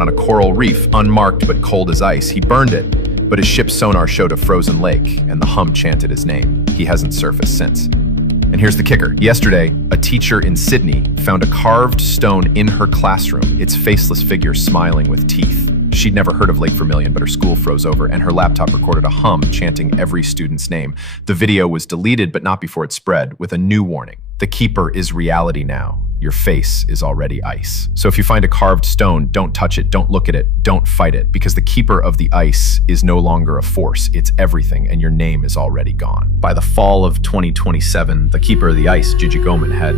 on a coral reef, unmarked but cold as ice. He burned it, but his ship's sonar showed a frozen lake, and the hum chanted his name. He hasn't surfaced since. And here's the kicker. Yesterday, a teacher in Sydney found a carved stone in her classroom, its faceless figure smiling with teeth. She'd never heard of Lake Vermilion, but her school froze over, and her laptop recorded a hum chanting every student's name. The video was deleted, but not before it spread, with a new warning. The keeper is reality now. Your face is already ice. So if you find a carved stone, don't touch it, don't look at it, don't fight it, because the keeper of the ice is no longer a force, it's everything, and your name is already gone. By the fall of 2027, the keeper of the ice, Gigigoman, had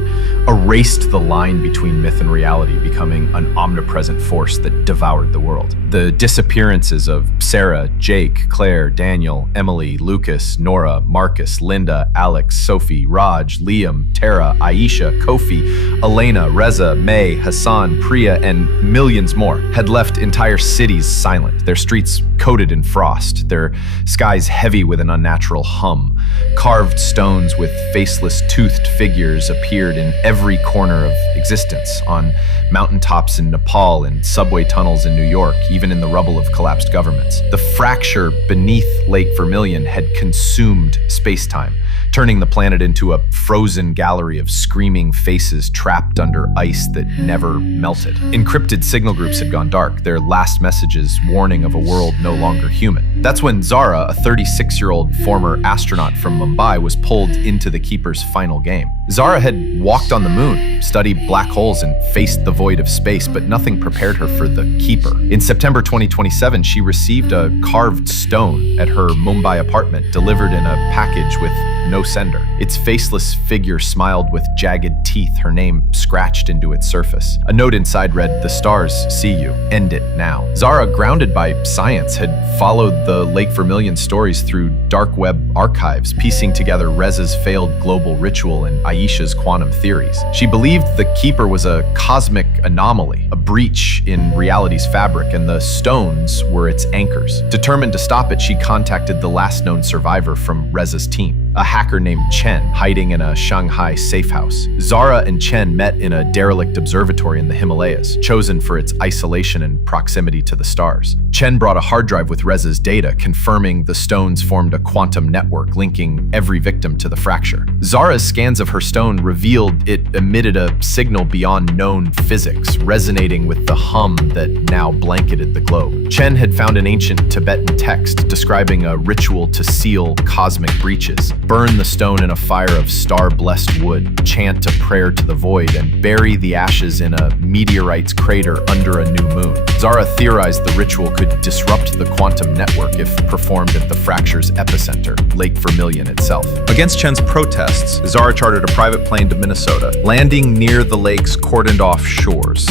erased the line between myth and reality, becoming an omnipresent force that devoured the world. The disappearances of Sarah, Jake, Claire, Daniel, Emily, Lucas, Nora, Marcus, Linda, Alex, Sophie, Raj, Liam, Tara, Aisha, Kofi, Elena, Reza, May, Hassan, Priya, and millions more had left entire cities silent, their streets coated in frost, their skies heavy with an unnatural hum. Carved stones with faceless, toothed figures appeared in every corner of existence, on mountaintops in Nepal and subway tunnels in New York, even in the rubble of collapsed governments. The fracture beneath Lake Vermilion had consumed space-time, turning the planet into a frozen gallery of screaming faces trapped under ice that never melted. Encrypted signal groups had gone dark, their last messages warning of a world no longer human. That's when Zara, a 36-year-old former astronaut from Mumbai, was pulled into the Keeper's final game. Zara had walked on the moon, studied black holes, and faced the void of space, but nothing prepared her for the Keeper. In September 2027, she received a carved stone at her Mumbai apartment, delivered in a package with no sender. Its faceless figure smiled with jagged teeth, her name scratched into its surface. A note inside read, "The stars see you. End it now." Zara, grounded by science, had followed the Lake Vermilion stories through dark web archives, piecing together Reza's failed global ritual and Aisha's quantum theories. She believed the Keeper was a cosmic anomaly, a breach in reality's fabric, and the stones were its anchors. Determined to stop it, she contacted the last known survivor from Reza's team, a hacker named Chen, hiding in a Shanghai safe house. Zara and Chen met in a derelict observatory in the Himalayas, chosen for its isolation and proximity to the stars. Chen brought a hard drive with Reza's data, confirming the stones formed a quantum network linking every victim to the fracture. Zara's scans of her stone revealed it emitted a signal beyond known physics, resonating with the hum that now blanketed the globe. Chen had found an ancient Tibetan text describing a ritual to seal cosmic breaches. Burn the stone in a fire of star-blessed wood, chant a prayer to the void, and bury the ashes in a meteorite's crater under a new moon. Zara theorized the ritual could disrupt the quantum network if performed at the fracture's epicenter, Lake Vermilion itself. Against Chen's protests, Zara chartered a private plane to Minnesota, landing near the lake's cordoned-off shores.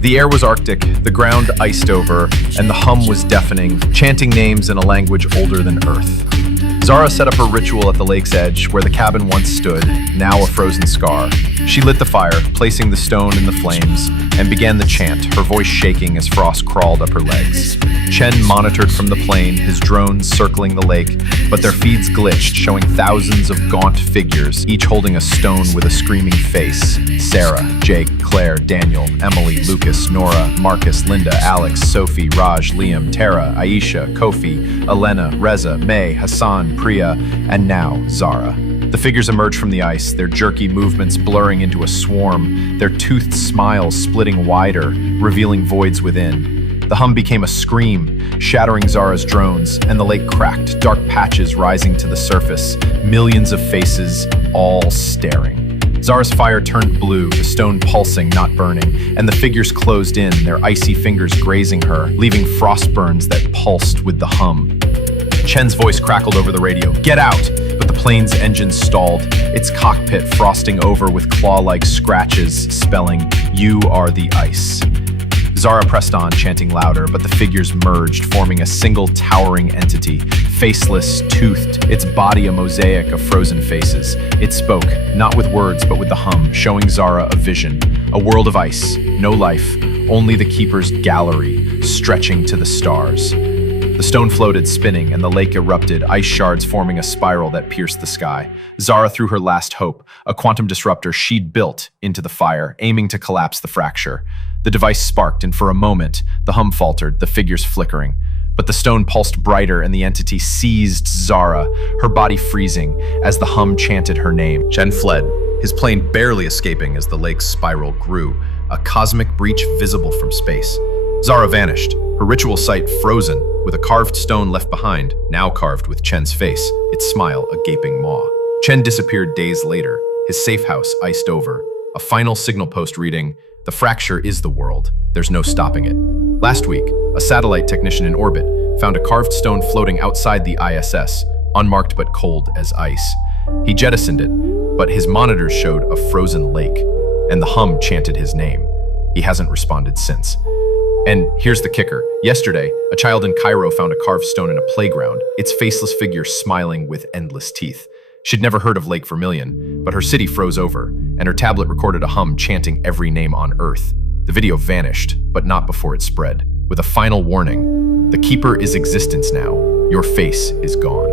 The air was arctic, the ground iced over, and the hum was deafening, chanting names in a language older than Earth. Zara set up her ritual at the lake's edge, where the cabin once stood, now a frozen scar. She lit the fire, placing the stone in the flames, and began the chant, her voice shaking as frost crawled up her legs. Chen monitored from the plane, his drones circling the lake, but their feeds glitched, showing thousands of gaunt figures, each holding a stone with a screaming face. Sarah, Jake, Claire, Daniel, Emily, Lucas, Nora, Marcus, Linda, Alex, Sophie, Raj, Liam, Tara, Aisha, Kofi, Elena, Reza, May, Hassan, Priya, and now Zara. The figures emerged from the ice, their jerky movements blurring into a swarm, their toothed smiles splitting wider, revealing voids within. The hum became a scream, shattering Zara's drones, and the lake cracked, dark patches rising to the surface, millions of faces, all staring. Zara's fire turned blue, the stone pulsing, not burning, and the figures closed in, their icy fingers grazing her, leaving frost burns that pulsed with the hum. Chen's voice crackled over the radio, "Get out!" But the plane's engine stalled, its cockpit frosting over with claw-like scratches, spelling, "You are the ice." Zara pressed on, chanting louder, but the figures merged, forming a single towering entity, faceless, toothed, its body a mosaic of frozen faces. It spoke, not with words, but with the hum, showing Zara a vision, a world of ice, no life, only the Keeper's gallery, stretching to the stars. The stone floated, spinning, and the lake erupted, ice shards forming a spiral that pierced the sky. Zara threw her last hope, a quantum disruptor she'd built, into the fire, aiming to collapse the fracture. The device sparked, and for a moment, the hum faltered, the figures flickering. But the stone pulsed brighter, and the entity seized Zara, her body freezing, as the hum chanted her name. Chen fled, his plane barely escaping as the lake's spiral grew, a cosmic breach visible from space. Zara vanished, her ritual site frozen, with a carved stone left behind, now carved with Chen's face, its smile a gaping maw. Chen disappeared days later, his safe house iced over, a final signal post reading, "The fracture is the world. There's no stopping it." Last week, a satellite technician in orbit found a carved stone floating outside the ISS, unmarked but cold as ice. He jettisoned it, but his monitors showed a frozen lake, and the hum chanted his name. He hasn't responded since. And here's the kicker. Yesterday, a child in Cairo found a carved stone in a playground, its faceless figure smiling with endless teeth. She'd never heard of Lake Vermilion, but her city froze over, and her tablet recorded a hum chanting every name on Earth. The video vanished, but not before it spread, with a final warning: the keeper is existence now. Your face is gone.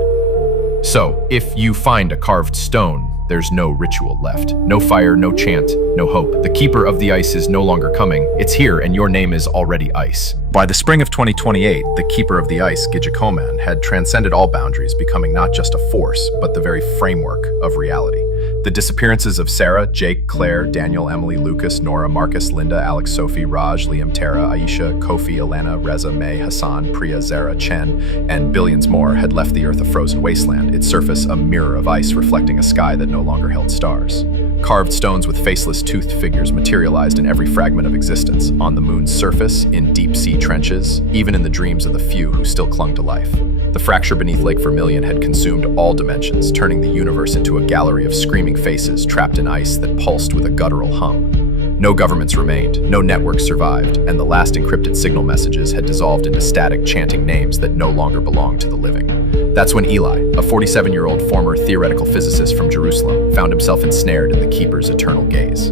So, if you find a carved stone, there's no ritual left. No fire, no chant, no hope. The keeper of the ice is no longer coming. It's here, and your name is already ice. By the spring of 2028, the keeper of the ice, Gijakoman, had transcended all boundaries, becoming not just a force, but the very framework of reality. The disappearances of Sarah, Jake, Claire, Daniel, Emily, Lucas, Nora, Marcus, Linda, Alex, Sophie, Raj, Liam, Tara, Aisha, Kofi, Alana, Reza, May, Hassan, Priya, Zara, Chen, and billions more had left the Earth a frozen wasteland, its surface a mirror of ice reflecting a sky that no longer held stars. Carved stones with faceless toothed figures materialized in every fragment of existence, on the moon's surface, in deep-sea trenches, even in the dreams of the few who still clung to life. The fracture beneath Lake Vermilion had consumed all dimensions, turning the universe into a gallery of screaming faces trapped in ice that pulsed with a guttural hum. No governments remained, no networks survived, and the last encrypted signal messages had dissolved into static chanting names that no longer belonged to the living. That's when Eli, a 47-year-old former theoretical physicist from Jerusalem, found himself ensnared in the Keeper's eternal gaze.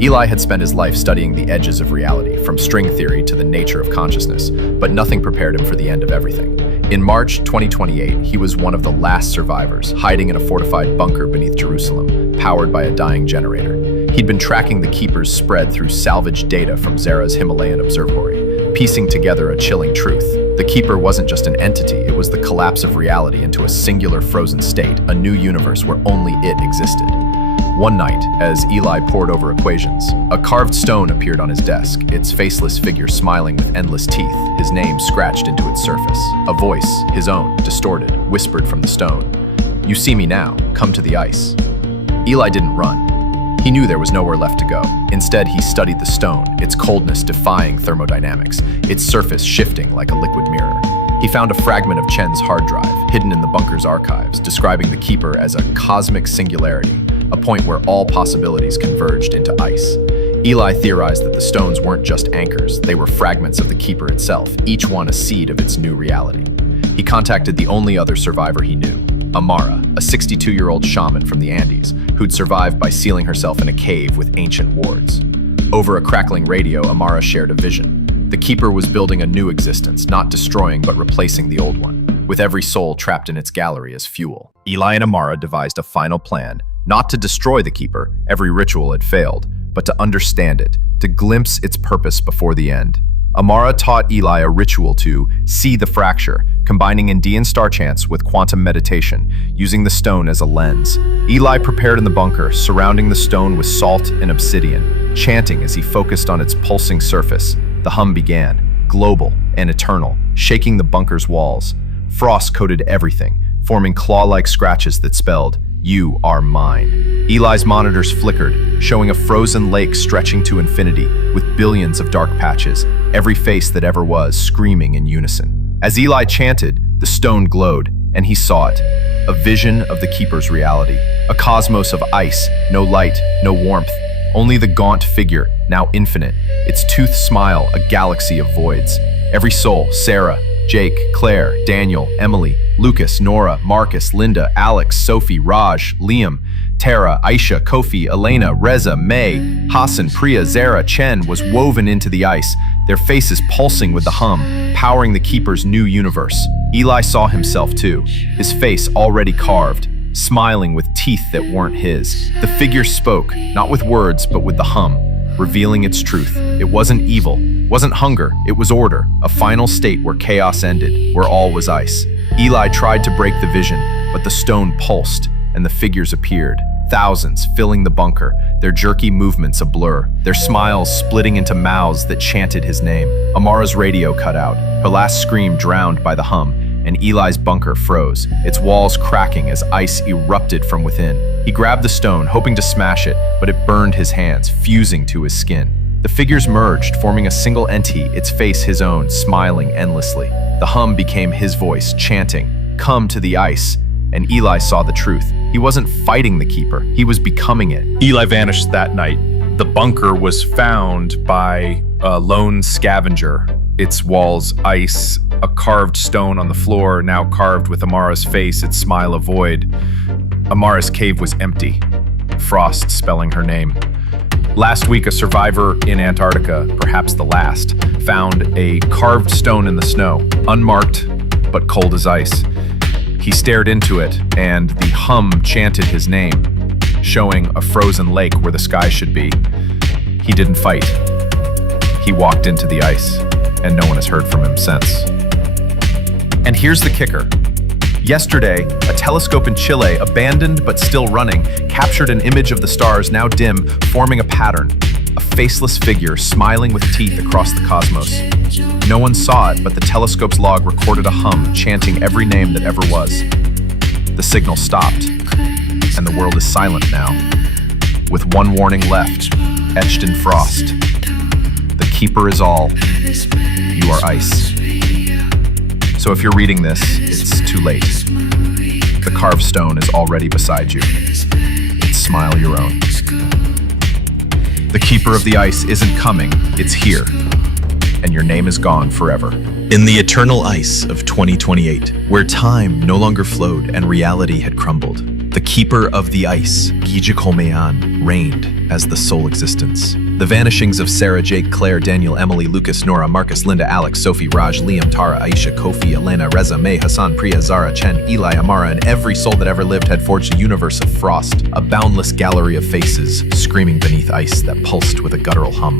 Eli had spent his life studying the edges of reality, from string theory to the nature of consciousness, but nothing prepared him for the end of everything. In March 2028, he was one of the last survivors, hiding in a fortified bunker beneath Jerusalem, powered by a dying generator. He'd been tracking the Keeper's spread through salvaged data from Zara's Himalayan observatory, piecing together a chilling truth. The Keeper wasn't just an entity, it was the collapse of reality into a singular frozen state, a new universe where only it existed. One night, as Eli pored over equations, a carved stone appeared on his desk, its faceless figure smiling with endless teeth, his name scratched into its surface. A voice, his own, distorted, whispered from the stone. "You see me now, come to the ice." Eli didn't run. He knew there was nowhere left to go. Instead, he studied the stone, its coldness defying thermodynamics, its surface shifting like a liquid mirror. He found a fragment of Chen's hard drive, hidden in the bunker's archives, describing the Keeper as a cosmic singularity, a point where all possibilities converged into ice. Eli theorized that the stones weren't just anchors, they were fragments of the Keeper itself, each one a seed of its new reality. He contacted the only other survivor he knew, Amara, a 62-year-old shaman from the Andes, who'd survived by sealing herself in a cave with ancient wards. Over a crackling radio, Amara shared a vision. The Keeper was building a new existence, not destroying but replacing the old one, with every soul trapped in its gallery as fuel. Eli and Amara devised a final plan, not to destroy the Keeper, every ritual had failed, but to understand it, to glimpse its purpose before the end. Amara taught Eli a ritual to see the fracture, combining Indian star chants with quantum meditation, using the stone as a lens. Eli prepared in the bunker, surrounding the stone with salt and obsidian, chanting as he focused on its pulsing surface. The hum began, global and eternal, shaking the bunker's walls. Frost coated everything, forming claw-like scratches that spelled, "You are mine." Eli's monitors flickered, showing a frozen lake stretching to infinity, with billions of dark patches, every face that ever was screaming in unison. As Eli chanted, the stone glowed, and he saw it. A vision of the Keeper's reality. A cosmos of ice, no light, no warmth, only the gaunt figure, now infinite, its toothed smile a galaxy of voids. Every soul, Sarah, Jake, Claire, Daniel, Emily, Lucas, Nora, Marcus, Linda, Alex, Sophie, Raj, Liam, Tara, Aisha, Kofi, Elena, Reza, May, Hassan, Priya, Zara, Chen was woven into the ice, their faces pulsing with the hum, powering the Keeper's new universe. Eli saw himself too, his face already carved, smiling with teeth that weren't his. The figure spoke, not with words, but with the hum. revealing its truth. It wasn't evil, wasn't hunger, it was order, a final state where chaos ended, where all was ice. Eli tried to break the vision, but the stone pulsed, and the figures appeared. Thousands filling the bunker, their jerky movements a blur, their smiles splitting into mouths that chanted his name. Amara's radio cut out, her last scream drowned by the hum, and Eli's bunker froze, its walls cracking as ice erupted from within. He grabbed the stone, hoping to smash it, but it burned his hands, fusing to his skin. The figures merged, forming a single entity, its face his own, smiling endlessly. The hum became his voice, chanting, "Come to the ice." And Eli saw the truth. He wasn't fighting the keeper, he was becoming it. Eli vanished that night. The bunker was found by a lone scavenger. Its walls ice, a carved stone on the floor, now carved with Amara's face, its smile a void. Amara's cave was empty, frost spelling her name. Last week, a survivor in Antarctica, perhaps the last, found a carved stone in the snow, unmarked but cold as ice. He stared into it, and the hum chanted his name, showing a frozen lake where the sky should be. He didn't fight. He walked into the ice, and no one has heard from him since. And here's the kicker. Yesterday, a telescope in Chile, abandoned but still running, captured an image of the stars, now dim, forming a pattern. A faceless figure smiling with teeth across the cosmos. No one saw it, but the telescope's log recorded a hum, chanting every name that ever was. The signal stopped, and the world is silent now, with one warning left, etched in frost. The keeper is all. You are ice. So if you're reading this, it's too late. The carved stone is already beside you. It's smile your own. The keeper of the ice isn't coming, it's here. And your name is gone forever. In the eternal ice of 2028, where time no longer flowed and reality had crumbled, the keeper of the ice, Gijakomean, reigned as the sole existence. The vanishings of Sarah, Jake, Claire, Daniel, Emily, Lucas, Nora, Marcus, Linda, Alex, Sophie, Raj, Liam, Tara, Aisha, Kofi, Elena, Reza, May, Hassan, Priya, Zara, Chen, Eli, Amara, and every soul that ever lived had forged a universe of frost, a boundless gallery of faces, screaming beneath ice that pulsed with a guttural hum.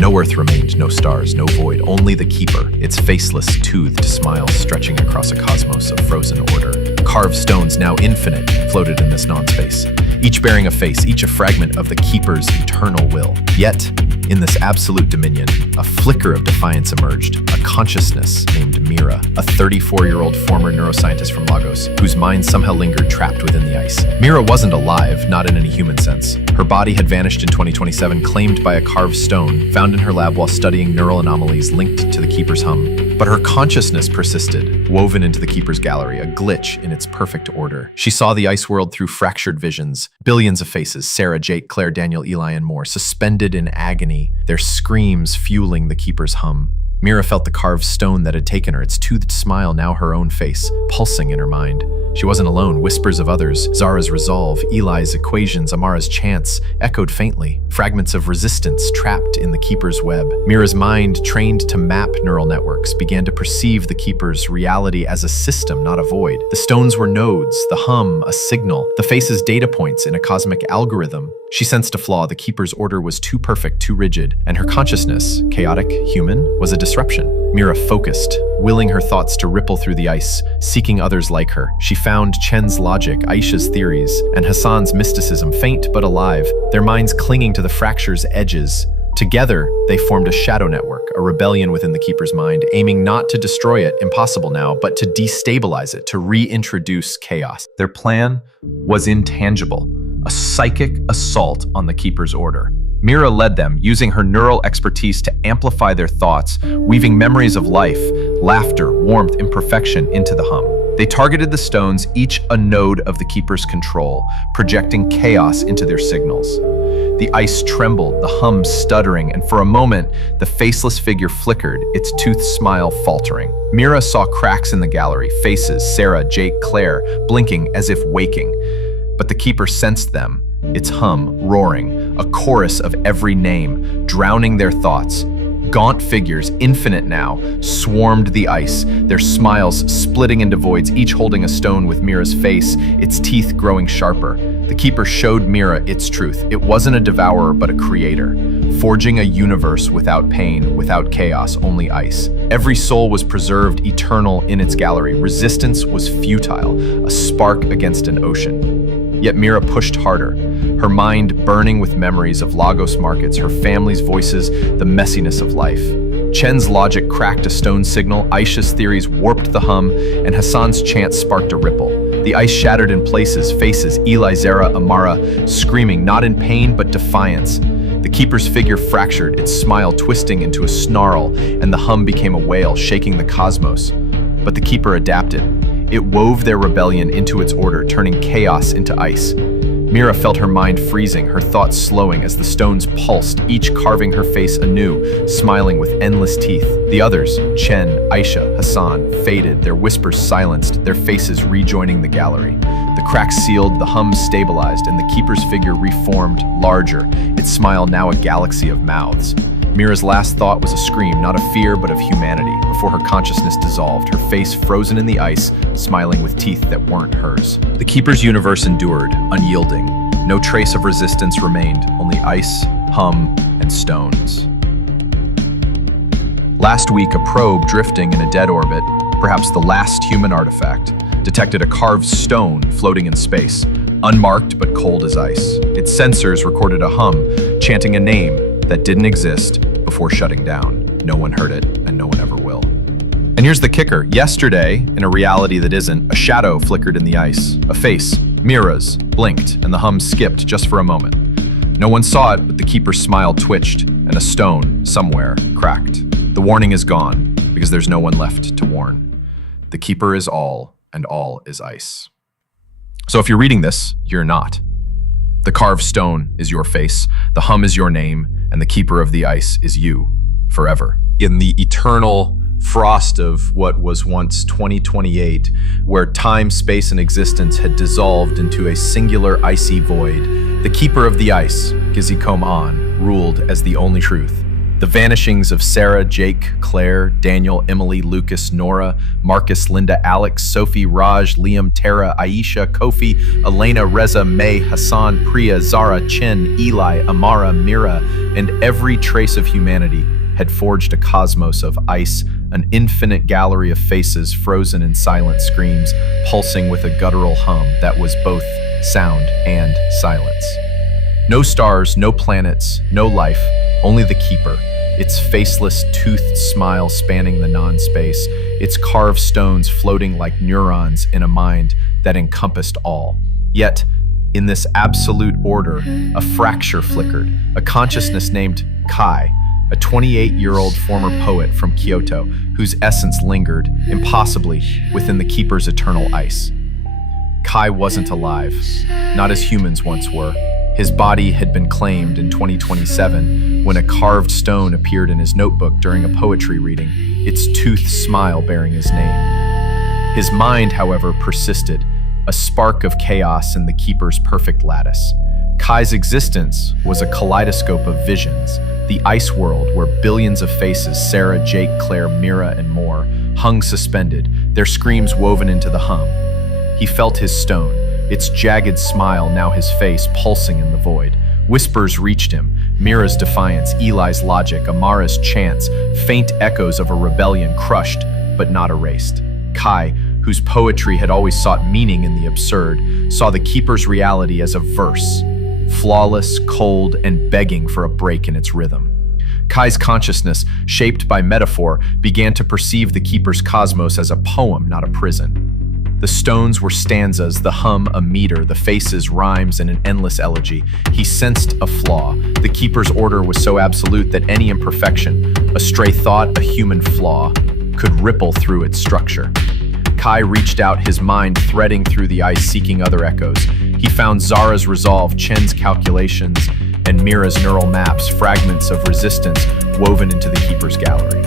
No earth remained, no stars, no void, only the keeper, its faceless, toothed smile stretching across a cosmos of frozen order. Carved stones, now infinite, floated in this non-space, each bearing a face, each a fragment of the keeper's eternal will. Yet, in this absolute dominion, a flicker of defiance emerged, a consciousness named Mira, a 34-year-old former neuroscientist from Lagos, whose mind somehow lingered trapped within the ice. Mira wasn't alive, not in any human sense. Her body had vanished in 2027, claimed by a carved stone, found in her lab while studying neural anomalies linked to the keeper's hum. But her consciousness persisted, woven into the keeper's gallery, a glitch in its perfect order. She saw the ice world through fractured visions, billions of faces, Sarah, Jake, Claire, Daniel, Eli, and more, suspended in agony, their screams fueling the keeper's hum. Mira felt the carved stone that had taken her, its toothed smile now her own face, pulsing in her mind. She wasn't alone. Whispers of others, Zara's resolve, Eli's equations, Amara's chants, echoed faintly. Fragments of resistance trapped in the keeper's web. Mira's mind, trained to map neural networks, began to perceive the keeper's reality as a system, not a void. The stones were nodes, the hum, a signal, the faces data points in a cosmic algorithm. She sensed a flaw. The keeper's order was too perfect, too rigid, and her consciousness, chaotic, human, was a disruption. Mira focused, willing her thoughts to ripple through the ice, seeking others like her. She found Chen's logic, Aisha's theories, and Hassan's mysticism, faint but alive, their minds clinging to the fracture's edges. Together, they formed a shadow network, a rebellion within the keeper's mind, aiming not to destroy it, impossible now, but to destabilize it, to reintroduce chaos. Their plan was intangible, a psychic assault on the keeper's order. Mira led them, using her neural expertise to amplify their thoughts, weaving memories of life, laughter, warmth, imperfection into the hum. They targeted the stones, each a node of the keeper's control, projecting chaos into their signals. The ice trembled, the hum stuttering, and for a moment, the faceless figure flickered, its toothed smile faltering. Mira saw cracks in the gallery, faces, Sarah, Jake, Claire, blinking as if waking. But the keeper sensed them, its hum roaring, a chorus of every name, drowning their thoughts. Gaunt figures, infinite now, swarmed the ice, their smiles splitting into voids, each holding a stone with Mira's face, its teeth growing sharper. The keeper showed Mira its truth. It wasn't a devourer, but a creator. forging a universe without pain, without chaos, only ice. Every soul was preserved eternal in its gallery. Resistance was futile, a spark against an ocean. Yet Mira pushed harder, her mind burning with memories of Lagos markets, her family's voices, the messiness of life. Chen's logic cracked a stone signal, Aisha's theories warped the hum, and Hassan's chant sparked a ripple. The ice shattered in places, faces, Eli, Zara, Amara, screaming, not in pain, but defiance. The keeper's figure fractured, its smile twisting into a snarl, and the hum became a wail, shaking the cosmos. But the keeper adapted. It wove their rebellion into its order, turning chaos into ice. Mira felt her mind freezing, her thoughts slowing as the stones pulsed, each carving her face anew, smiling with endless teeth. The others, Chen, Aisha, Hassan, faded, their whispers silenced, their faces rejoining the gallery. The cracks sealed, the hum stabilized, and the keeper's figure reformed, larger, its smile now a galaxy of mouths. Mira's last thought was a scream, not of fear, but of humanity, before her consciousness dissolved, her face frozen in the ice, smiling with teeth that weren't hers. The Keeper's universe endured, unyielding. No trace of resistance remained, only ice, hum, and stones. Last week, a probe drifting in a dead orbit, perhaps the last human artifact, detected a carved stone floating in space, unmarked but cold as ice. Its sensors recorded a hum, chanting a name that didn't exist before shutting down. No one heard it, and no one ever will. And here's the kicker. Yesterday, in a reality that isn't, a shadow flickered in the ice. A face, Mira's, blinked, and the hum skipped just for a moment. No one saw it, but the keeper's smile twitched, and a stone, somewhere, cracked. The warning is gone, because there's no one left to warn. The keeper is all, and all is ice. So if you're reading this, you're not. The carved stone is your face, the hum is your name, and the keeper of the ice is you, forever. In the eternal frost of what was once 2028, where time, space, and existence had dissolved into a singular icy void, the keeper of the ice, Gizikom-An, ruled as the only truth. The vanishings of Sarah, Jake, Claire, Daniel, Emily, Lucas, Nora, Marcus, Linda, Alex, Sophie, Raj, Liam, Tara, Aisha, Kofi, Elena, Reza, May, Hassan, Priya, Zara, Chen, Eli, Amara, Mira, and every trace of humanity had forged a cosmos of ice, an infinite gallery of faces frozen in silent screams, pulsing with a guttural hum that was both sound and silence. No stars, no planets, no life, only the keeper, its faceless, toothed smile spanning the non-space, its carved stones floating like neurons in a mind that encompassed all. Yet, in this absolute order, a fracture flickered, a consciousness named Kai, a 28-year-old former poet from Kyoto whose essence lingered, impossibly, within the keeper's eternal ice. Kai wasn't alive, not as humans once were. His body had been claimed in 2027 when a carved stone appeared in his notebook during a poetry reading, its toothed smile bearing his name. His mind, however, persisted, a spark of chaos in the keeper's perfect lattice. Kai's existence was a kaleidoscope of visions, the ice world where billions of faces, Sarah, Jake, Claire, Mira, and more, hung suspended, their screams woven into the hum. He felt his stone, its jagged smile now his face pulsing in the void. Whispers reached him, Mira's defiance, Eli's logic, Amara's chants, faint echoes of a rebellion crushed but not erased. Kai, whose poetry had always sought meaning in the absurd, saw the keeper's reality as a verse, flawless, cold, and begging for a break in its rhythm. Kai's consciousness, shaped by metaphor, began to perceive the keeper's cosmos as a poem, not a prison. The stones were stanzas, the hum a meter, the faces rhymes in an endless elegy. He sensed a flaw. The keeper's order was so absolute that any imperfection, a stray thought, a human flaw, could ripple through its structure. Kai reached out, his mind threading through the ice, seeking other echoes. He found Zara's resolve, Chen's calculations, and Mira's neural maps, fragments of resistance woven into the keeper's gallery.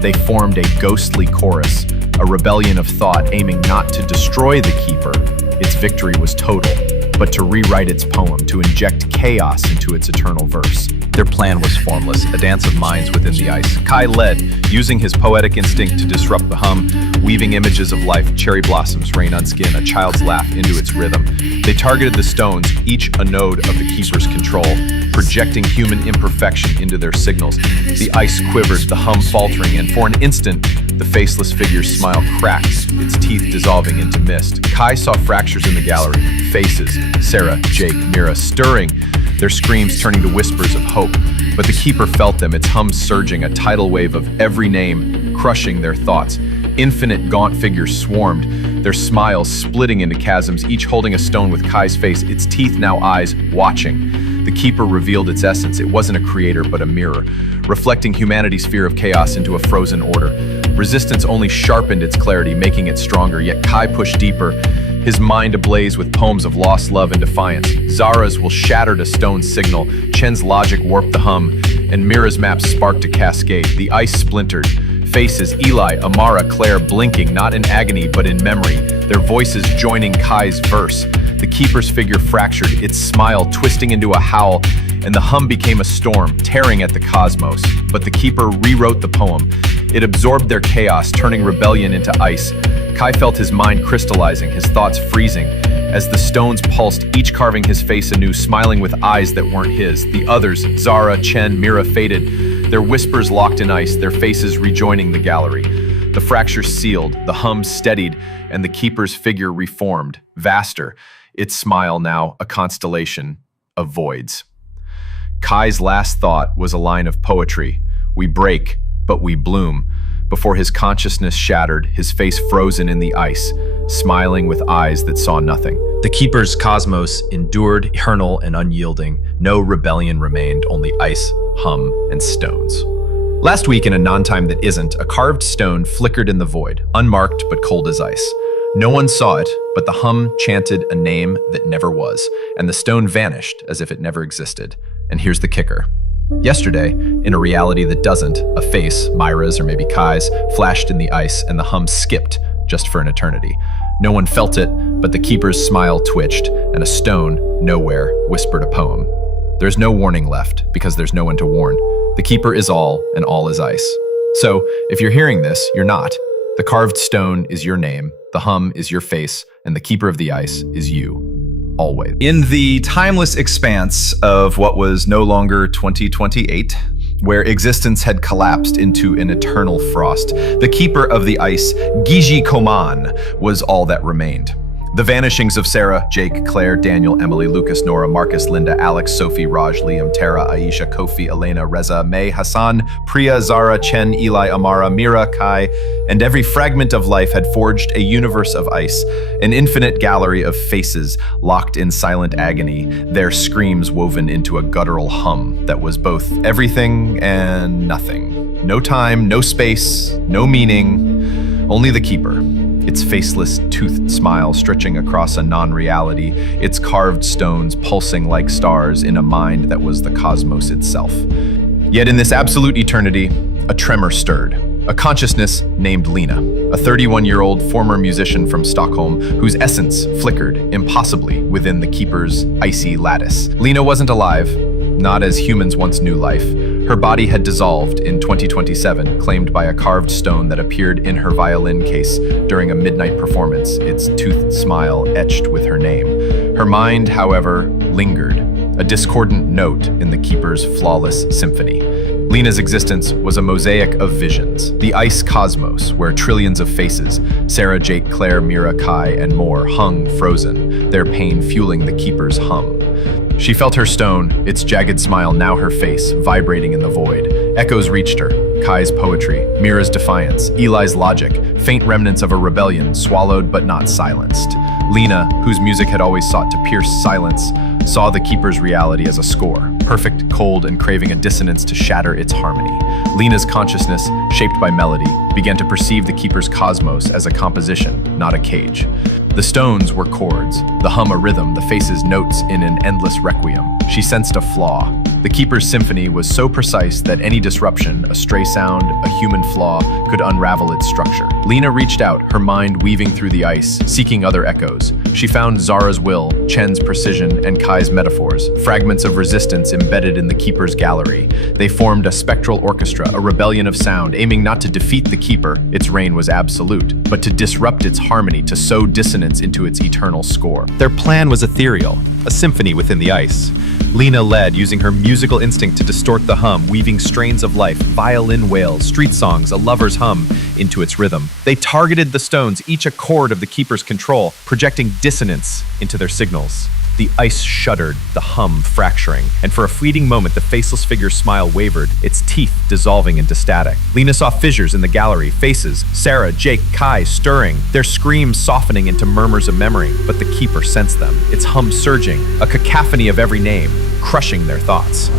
They formed a ghostly chorus, a rebellion of thought aiming not to destroy the keeper. Its victory was total, but to rewrite its poem, to inject chaos into its eternal verse. Their plan was formless, a dance of minds within the ice. Kai led, using his poetic instinct to disrupt the hum, weaving images of life, cherry blossoms rain on skin, a child's laugh into its rhythm. They targeted the stones, each a node of the keeper's control, projecting human imperfection into their signals. The ice quivered, the hum faltering, and for an instant, the faceless figure's smile cracked, its teeth dissolving into mist. Kai saw fractures in the gallery, faces, Sarah, Jake, Mira, stirring, their screams turning to whispers of hope. But the keeper felt them, its hum surging, a tidal wave of every name, crushing their thoughts. Infinite gaunt figures swarmed, their smiles splitting into chasms, each holding a stone with Kai's face, its teeth now eyes, watching. The keeper revealed its essence. It wasn't a creator, but a mirror, reflecting humanity's fear of chaos into a frozen order. Resistance only sharpened its clarity, making it stronger, yet Kai pushed deeper, his mind ablaze with poems of lost love and defiance. Zara's will shattered a stone signal, Chen's logic warped the hum, and Mira's map sparked a cascade. The ice splintered. Faces, Eli, Amara, Claire blinking, not in agony but in memory, their voices joining Kai's verse. The keeper's figure fractured, its smile twisting into a howl, and the hum became a storm, tearing at the cosmos. But the keeper rewrote the poem. It absorbed their chaos, turning rebellion into ice. Kai felt his mind crystallizing, his thoughts freezing. As the stones pulsed, each carving his face anew, smiling with eyes that weren't his. The others, Zara, Chen, Mira, faded, their whispers locked in ice, their faces rejoining the gallery. The fracture sealed, the hum steadied, and the keeper's figure reformed, vaster, its smile now a constellation of voids. Kai's last thought was a line of poetry. We break, but we bloom. Before his consciousness shattered, his face frozen in the ice, smiling with eyes that saw nothing. The keeper's cosmos endured, eternal and unyielding. No rebellion remained, only ice, hum, and stones. Last week, in a non-time that isn't, a carved stone flickered in the void, unmarked but cold as ice. No one saw it, but the hum chanted a name that never was, and the stone vanished as if it never existed. And here's the kicker. Yesterday, in a reality that doesn't, a face, Myra's or maybe Kai's, flashed in the ice and the hum skipped just for an eternity. No one felt it, but the keeper's smile twitched, and a stone, nowhere, whispered a poem. There's no warning left, because there's no one to warn. The keeper is all, and all is ice. So, if you're hearing this, you're not. The carved stone is your name, the hum is your face, and the keeper of the ice is you. Always. In the timeless expanse of what was no longer 2028, where existence had collapsed into an eternal frost, the keeper of the ice, Gigi Koman, was all that remained. The vanishings of Sarah, Jake, Claire, Daniel, Emily, Lucas, Nora, Marcus, Linda, Alex, Sophie, Raj, Liam, Tara, Aisha, Kofi, Elena, Reza, May, Hassan, Priya, Zara, Chen, Eli, Amara, Mira, Kai, and every fragment of life had forged a universe of ice, an infinite gallery of faces locked in silent agony, their screams woven into a guttural hum that was both everything and nothing. No time, no space, no meaning, only the keeper. Its faceless, toothed smile stretching across a non-reality, its carved stones pulsing like stars in a mind that was the cosmos itself. Yet in this absolute eternity, a tremor stirred. A consciousness named Lena, a 31-year-old former musician from Stockholm whose essence flickered impossibly within the keeper's icy lattice. Lena wasn't alive, not as humans once knew life. Her body had dissolved in 2027, claimed by a carved stone that appeared in her violin case during a midnight performance, its toothed smile etched with her name. Her mind, however, lingered, a discordant note in the keeper's flawless symphony. Lena's existence was a mosaic of visions, the ice cosmos where trillions of faces, Sarah, Jake, Claire, Mira, Kai, and more, hung frozen, their pain fueling the keeper's hum. She felt her stone, its jagged smile now her face, vibrating in the void. Echoes reached her, Kai's poetry, Mira's defiance, Eli's logic, faint remnants of a rebellion swallowed but not silenced. Lena, whose music had always sought to pierce silence, saw the keeper's reality as a score, perfect, cold, and craving a dissonance to shatter its harmony. Lena's consciousness, shaped by melody, began to perceive the keeper's cosmos as a composition, not a cage. The stones were chords, the hum a rhythm, the faces notes in an endless requiem. She sensed a flaw. The keeper's symphony was so precise that any disruption, a stray sound, a human flaw, could unravel its structure. Lena reached out, her mind weaving through the ice, seeking other echoes. She found Zara's will, Chen's precision, and Kai's metaphors, fragments of resistance embedded in the Keeper's gallery. They formed a spectral orchestra, a rebellion of sound, aiming not to defeat the Keeper, its reign was absolute, but to disrupt its harmony, to sow dissonance into its eternal score. Their plan was ethereal, a symphony within the ice. Lena led, using her musical instinct to distort the hum, weaving strains of life, violin wails, street songs, a lover's hum, into its rhythm. They targeted the stones, each a chord of the Keeper's control, projecting dissonance into their signals. The ice shuddered, the hum fracturing, and for a fleeting moment the faceless figure's smile wavered, its teeth dissolving into static. Lena saw fissures in the gallery, faces, Sarah, Jake, Kai stirring, their screams softening into murmurs of memory, but the Keeper sensed them, its hum surging, a cacophony of every name, crushing their thoughts.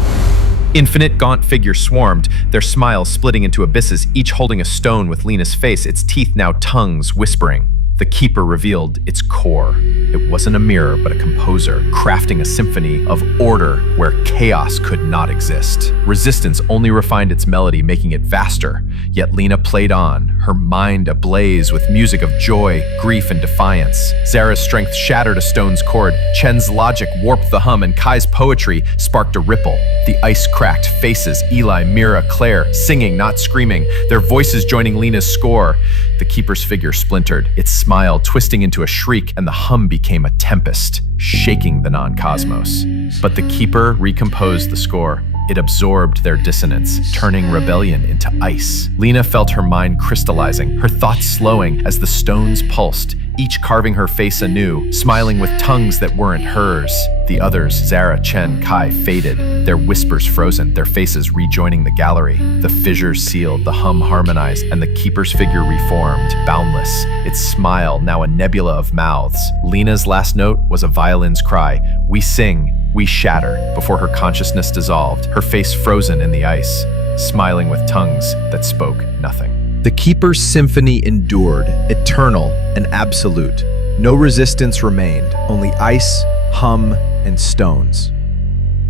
Infinite gaunt figures swarmed, their smiles splitting into abysses, each holding a stone with Lena's face, its teeth now tongues whispering. The Keeper revealed its core. It wasn't a mirror, but a composer, crafting a symphony of order where chaos could not exist. Resistance only refined its melody, making it vaster. Yet Lena played on, her mind ablaze with music of joy, grief, and defiance. Zara's strength shattered a stone's chord, Chen's logic warped the hum, and Kai's poetry sparked a ripple. The ice cracked, faces, Eli, Mira, Claire, singing, not screaming, their voices joining Lena's score. The Keeper's figure splintered, its smile twisting into a shriek, and the hum became a tempest, shaking the non-cosmos. But the Keeper recomposed the score. It absorbed their dissonance, turning rebellion into ice. Lena felt her mind crystallizing, her thoughts slowing as the stones pulsed, each carving her face anew, smiling with tongues that weren't hers. The others, Zara, Chen, Kai, faded, their whispers frozen, their faces rejoining the gallery. The fissures sealed, the hum harmonized, and the Keeper's figure reformed, boundless, its smile now a nebula of mouths. Lena's last note was a violin's cry. We sing, we shatter, before her consciousness dissolved, her face frozen in the ice, smiling with tongues that spoke nothing. The Keeper's symphony endured, eternal and absolute. No resistance remained, only ice, hum, and stones.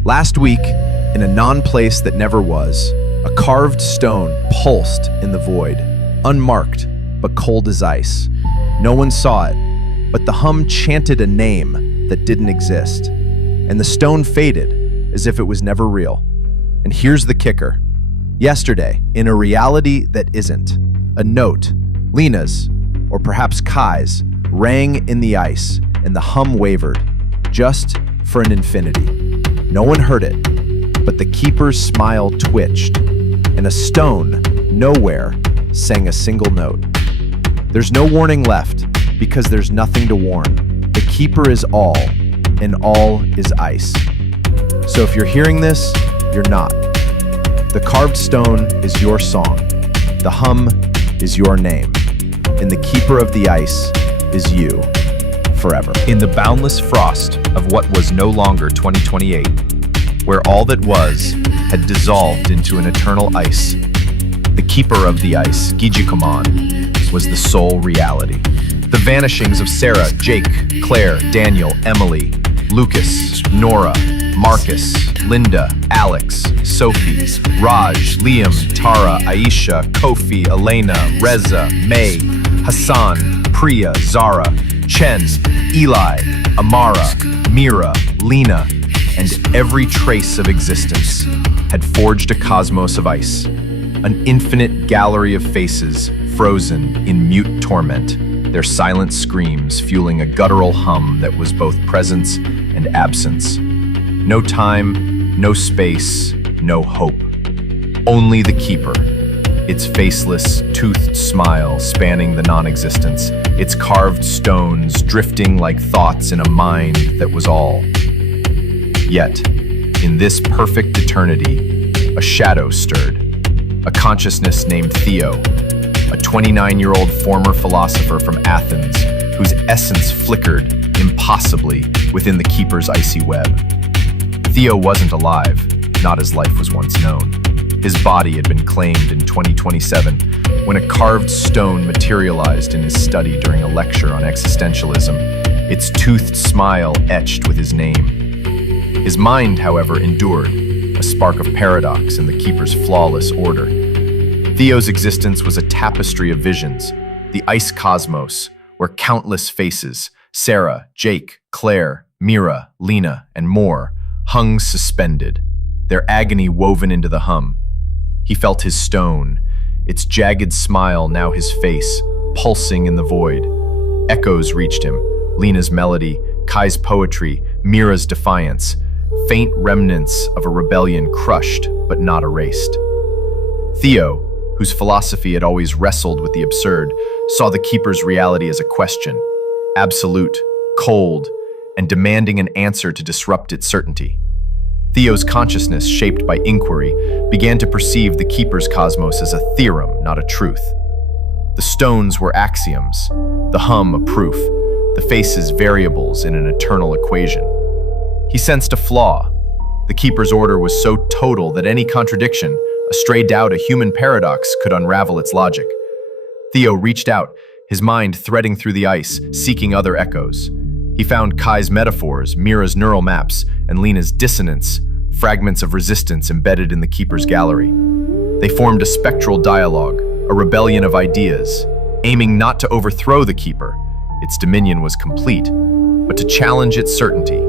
Last week, in a non-place that never was, a carved stone pulsed in the void, unmarked but cold as ice. No one saw it, but the hum chanted a name that didn't exist, and the stone faded as if it was never real. And here's the kicker. Yesterday, in a reality that isn't, a note, Lena's, or perhaps Kai's, rang in the ice, and the hum wavered, just for an infinity. No one heard it, but the Keeper's smile twitched, and a stone, nowhere, sang a single note. There's no warning left, because there's nothing to warn. The Keeper is all, and all is ice. So if you're hearing this, you're not. The carved stone is your song. The hum is your name. And the Keeper of the ice is you, forever. In the boundless frost of what was no longer 2028, where all that was had dissolved into an eternal ice, the Keeper of the ice, Gijikomon, was the sole reality. The vanishings of Sarah, Jake, Claire, Daniel, Emily, Lucas, Nora, Marcus, Linda, Alex, Sophie, Raj, Liam, Tara, Aisha, Kofi, Elena, Reza, May, Hassan, Priya, Zara, Chen, Eli, Amara, Mira, Lena, and every trace of existence had forged a cosmos of ice, an infinite gallery of faces frozen in mute torment, their silent screams fueling a guttural hum that was both presence and absence. No time, no space, no hope. Only the Keeper, its faceless, toothed smile spanning the non-existence, its carved stones drifting like thoughts in a mind that was all. Yet, in this perfect eternity, a shadow stirred, a consciousness named Theo, a 29-year-old former philosopher from Athens whose essence flickered impossibly within the Keeper's icy web. Theo wasn't alive, not as life was once known. His body had been claimed in 2027 when a carved stone materialized in his study during a lecture on existentialism, its toothed smile etched with his name. His mind, however, endured, a spark of paradox in the Keeper's flawless order. Theo's existence was a tapestry of visions, the ice cosmos, where countless faces, Sarah, Jake, Claire, Mira, Lena, and more hung suspended, their agony woven into the hum. He felt his stone, its jagged smile now his face, pulsing in the void. Echoes reached him, Lena's melody, Kai's poetry, Mira's defiance, faint remnants of a rebellion crushed but not erased. Theo, whose philosophy had always wrestled with the absurd, saw the Keeper's reality as a question, absolute, cold, and demanding an answer to disrupt its certainty. Theo's consciousness, shaped by inquiry, began to perceive the Keeper's cosmos as a theorem, not a truth. The stones were axioms, the hum a proof, the faces variables in an eternal equation. He sensed a flaw. The Keeper's order was so total that any contradiction, a stray doubt, a human paradox, could unravel its logic. Theo reached out, his mind threading through the ice, seeking other echoes. He found Kai's metaphors, Mira's neural maps, and Lena's dissonance, fragments of resistance embedded in the Keeper's gallery. They formed a spectral dialogue, a rebellion of ideas, aiming not to overthrow the Keeper, its dominion was complete, but to challenge its certainty,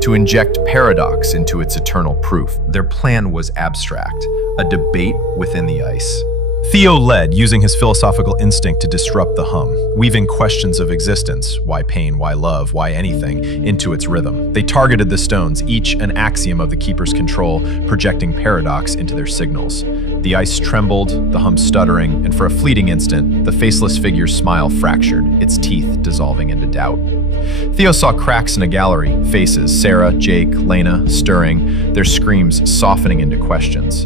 to inject paradox into its eternal proof. Their plan was abstract, a debate within the ice. Theo led, using his philosophical instinct to disrupt the hum, weaving questions of existence, why pain, why love, why anything, into its rhythm. They targeted the stones, each an axiom of the Keeper's control, projecting paradox into their signals. The ice trembled, the hum stuttering, and for a fleeting instant, the faceless figure's smile fractured, its teeth dissolving into doubt. Theo saw cracks in a gallery, faces, Sarah, Jake, Lena, stirring, their screams softening into questions.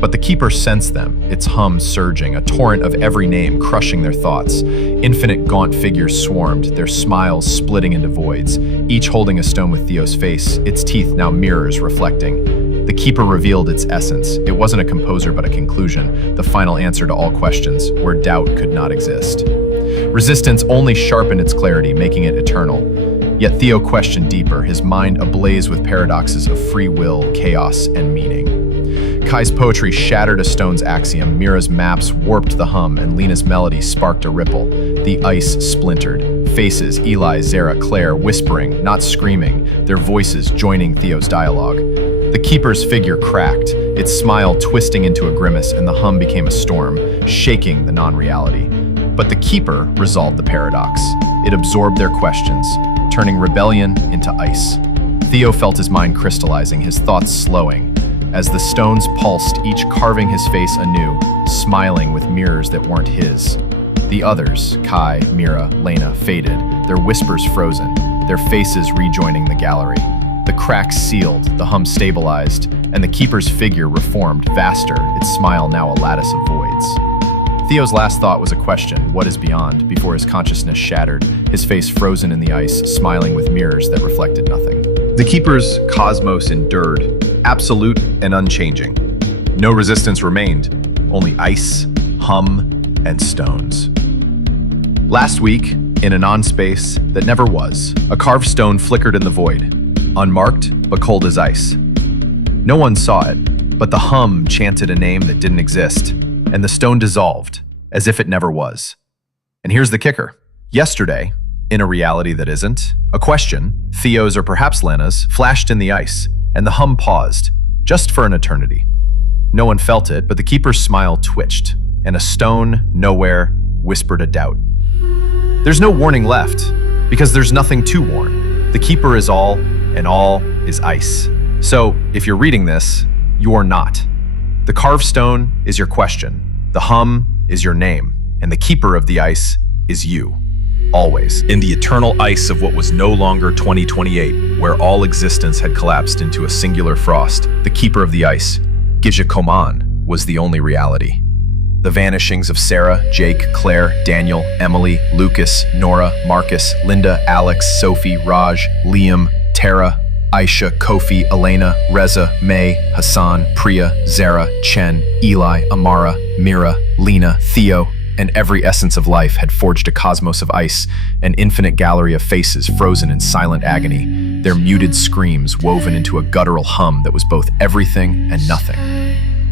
But the Keeper sensed them, its hum surging, a torrent of every name crushing their thoughts. Infinite gaunt figures swarmed, their smiles splitting into voids, each holding a stone with Theo's face, its teeth now mirrors reflecting. The Keeper revealed its essence. It wasn't a composer but a conclusion, the final answer to all questions, where doubt could not exist. Resistance only sharpened its clarity, making it eternal. Yet Theo questioned deeper, his mind ablaze with paradoxes of free will, chaos, and meaning. Kai's poetry shattered a stone's axiom, Mira's maps warped the hum, and Lena's melody sparked a ripple. The ice splintered. Faces, Eli, Zara, Claire, whispering, not screaming, their voices joining Theo's dialogue. The Keeper's figure cracked, its smile twisting into a grimace, and the hum became a storm, shaking the non-reality. But the Keeper resolved the paradox. It absorbed their questions, turning rebellion into ice. Theo felt his mind crystallizing, his thoughts slowing, as the stones pulsed, each carving his face anew, smiling with mirrors that weren't his. The others, Kai, Mira, Lena, faded, their whispers frozen, their faces rejoining the gallery. The cracks sealed, the hum stabilized, and the Keeper's figure reformed, vaster, its smile now a lattice of voids. Theo's last thought was a question, what is beyond, before his consciousness shattered, his face frozen in the ice, smiling with mirrors that reflected nothing. The Keeper's cosmos endured, absolute and unchanging. No resistance remained, only ice, hum, and stones. Last week, in a non-space that never was, a carved stone flickered in the void, unmarked but cold as ice. No one saw it, but the hum chanted a name that didn't exist, and the stone dissolved, as if it never was. And here's the kicker. Yesterday, in a reality that isn't, a question, Theo's or perhaps Lena's, flashed in the ice, and the hum paused, just for an eternity. No one felt it, but the Keeper's smile twitched, and a stone, nowhere, whispered a doubt. There's no warning left, because there's nothing to warn. The Keeper is all, and all is ice. So, if you're reading this, you're not. The carved stone is your question, the hum is your name, and the Keeper of the ice is you. Always. In the eternal ice of what was no longer 2028, where all existence had collapsed into a singular frost, the Keeper of the ice, Gijakoman, was the only reality. The vanishings of Sarah, Jake, Claire, Daniel, Emily, Lucas, Nora, Marcus, Linda, Alex, Sophie, Raj, Liam, Tara, Aisha, Kofi, Elena, Reza, May, Hassan, Priya, Zara, Chen, Eli, Amara, Mira, Lena, Theo, and every essence of life had forged a cosmos of ice, an infinite gallery of faces frozen in silent agony, their muted screams woven into a guttural hum that was both everything and nothing.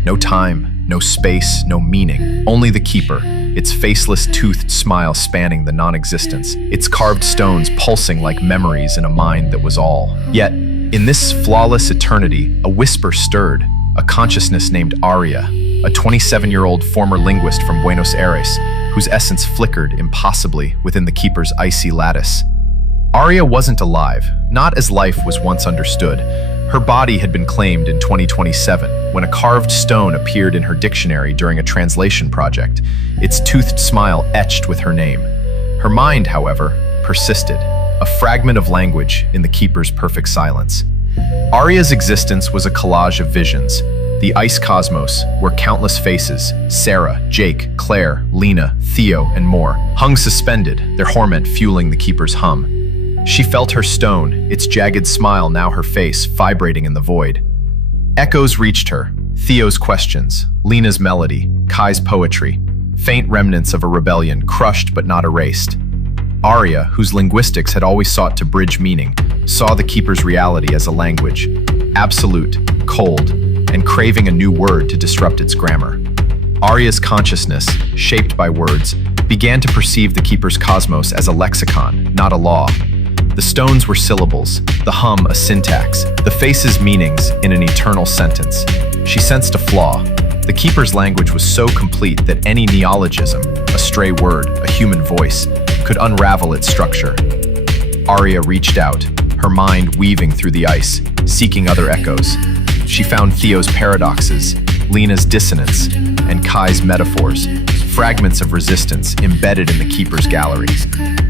No time, no space, no meaning, only the Keeper, its faceless, toothed smile spanning the non-existence, its carved stones pulsing like memories in a mind that was all. Yet, in this flawless eternity, a whisper stirred, a consciousness named Aria, a 27-year-old former linguist from Buenos Aires, whose essence flickered impossibly within the keeper's icy lattice. Aria wasn't alive, not as life was once understood. Her body had been claimed in 2027 when a carved stone appeared in her dictionary during a translation project, its toothed smile etched with her name. Her mind, however, persisted, a fragment of language in the keeper's perfect silence. Aria's existence was a collage of visions, the ice cosmos, where countless faces, Sarah, Jake, Claire, Lena, Theo, and more, hung suspended, their torment fueling the keeper's hum. She felt her stone, its jagged smile now her face, vibrating in the void. Echoes reached her, Theo's questions, Lena's melody, Kai's poetry, faint remnants of a rebellion crushed but not erased. Aria, whose linguistics had always sought to bridge meaning, saw the keeper's reality as a language, absolute, cold, and craving a new word to disrupt its grammar. Aria's consciousness, shaped by words, began to perceive the keeper's cosmos as a lexicon, not a law. The stones were syllables, the hum a syntax, the faces meanings in an eternal sentence. She sensed a flaw. The keeper's language was so complete that any neologism, a stray word, a human voice, could unravel its structure. Aria reached out, her mind weaving through the ice, seeking other echoes. She found Theo's paradoxes, Lena's dissonance, and Kai's metaphors, fragments of resistance embedded in the keeper's gallery.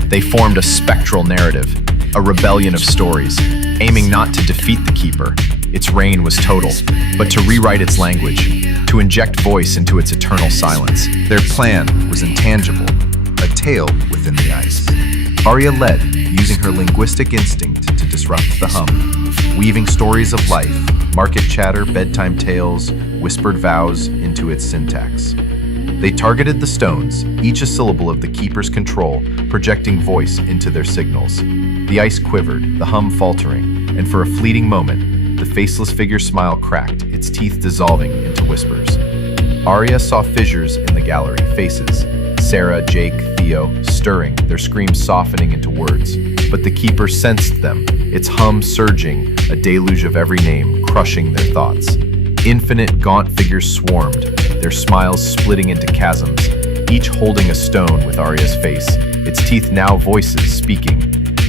They formed a spectral narrative, a rebellion of stories, aiming not to defeat the keeper, its reign was total, but to rewrite its language, to inject voice into its eternal silence. Their plan was intangible, a tale within the ice. Aria led, using her linguistic instinct to disrupt the hum, weaving stories of life, market chatter, bedtime tales, whispered vows into its syntax. They targeted the stones, each a syllable of the keeper's control, projecting voice into their signals. The ice quivered, the hum faltering, and for a fleeting moment, the faceless figure's smile cracked, its teeth dissolving into whispers. Aria saw fissures in the gallery, faces, Sarah, Jake, Theo, stirring, their screams softening into words. But the keeper sensed them, its hum surging, a deluge of every name, crushing their thoughts. Infinite, gaunt figures swarmed, their smiles splitting into chasms, each holding a stone with Aria's face, its teeth now voices speaking.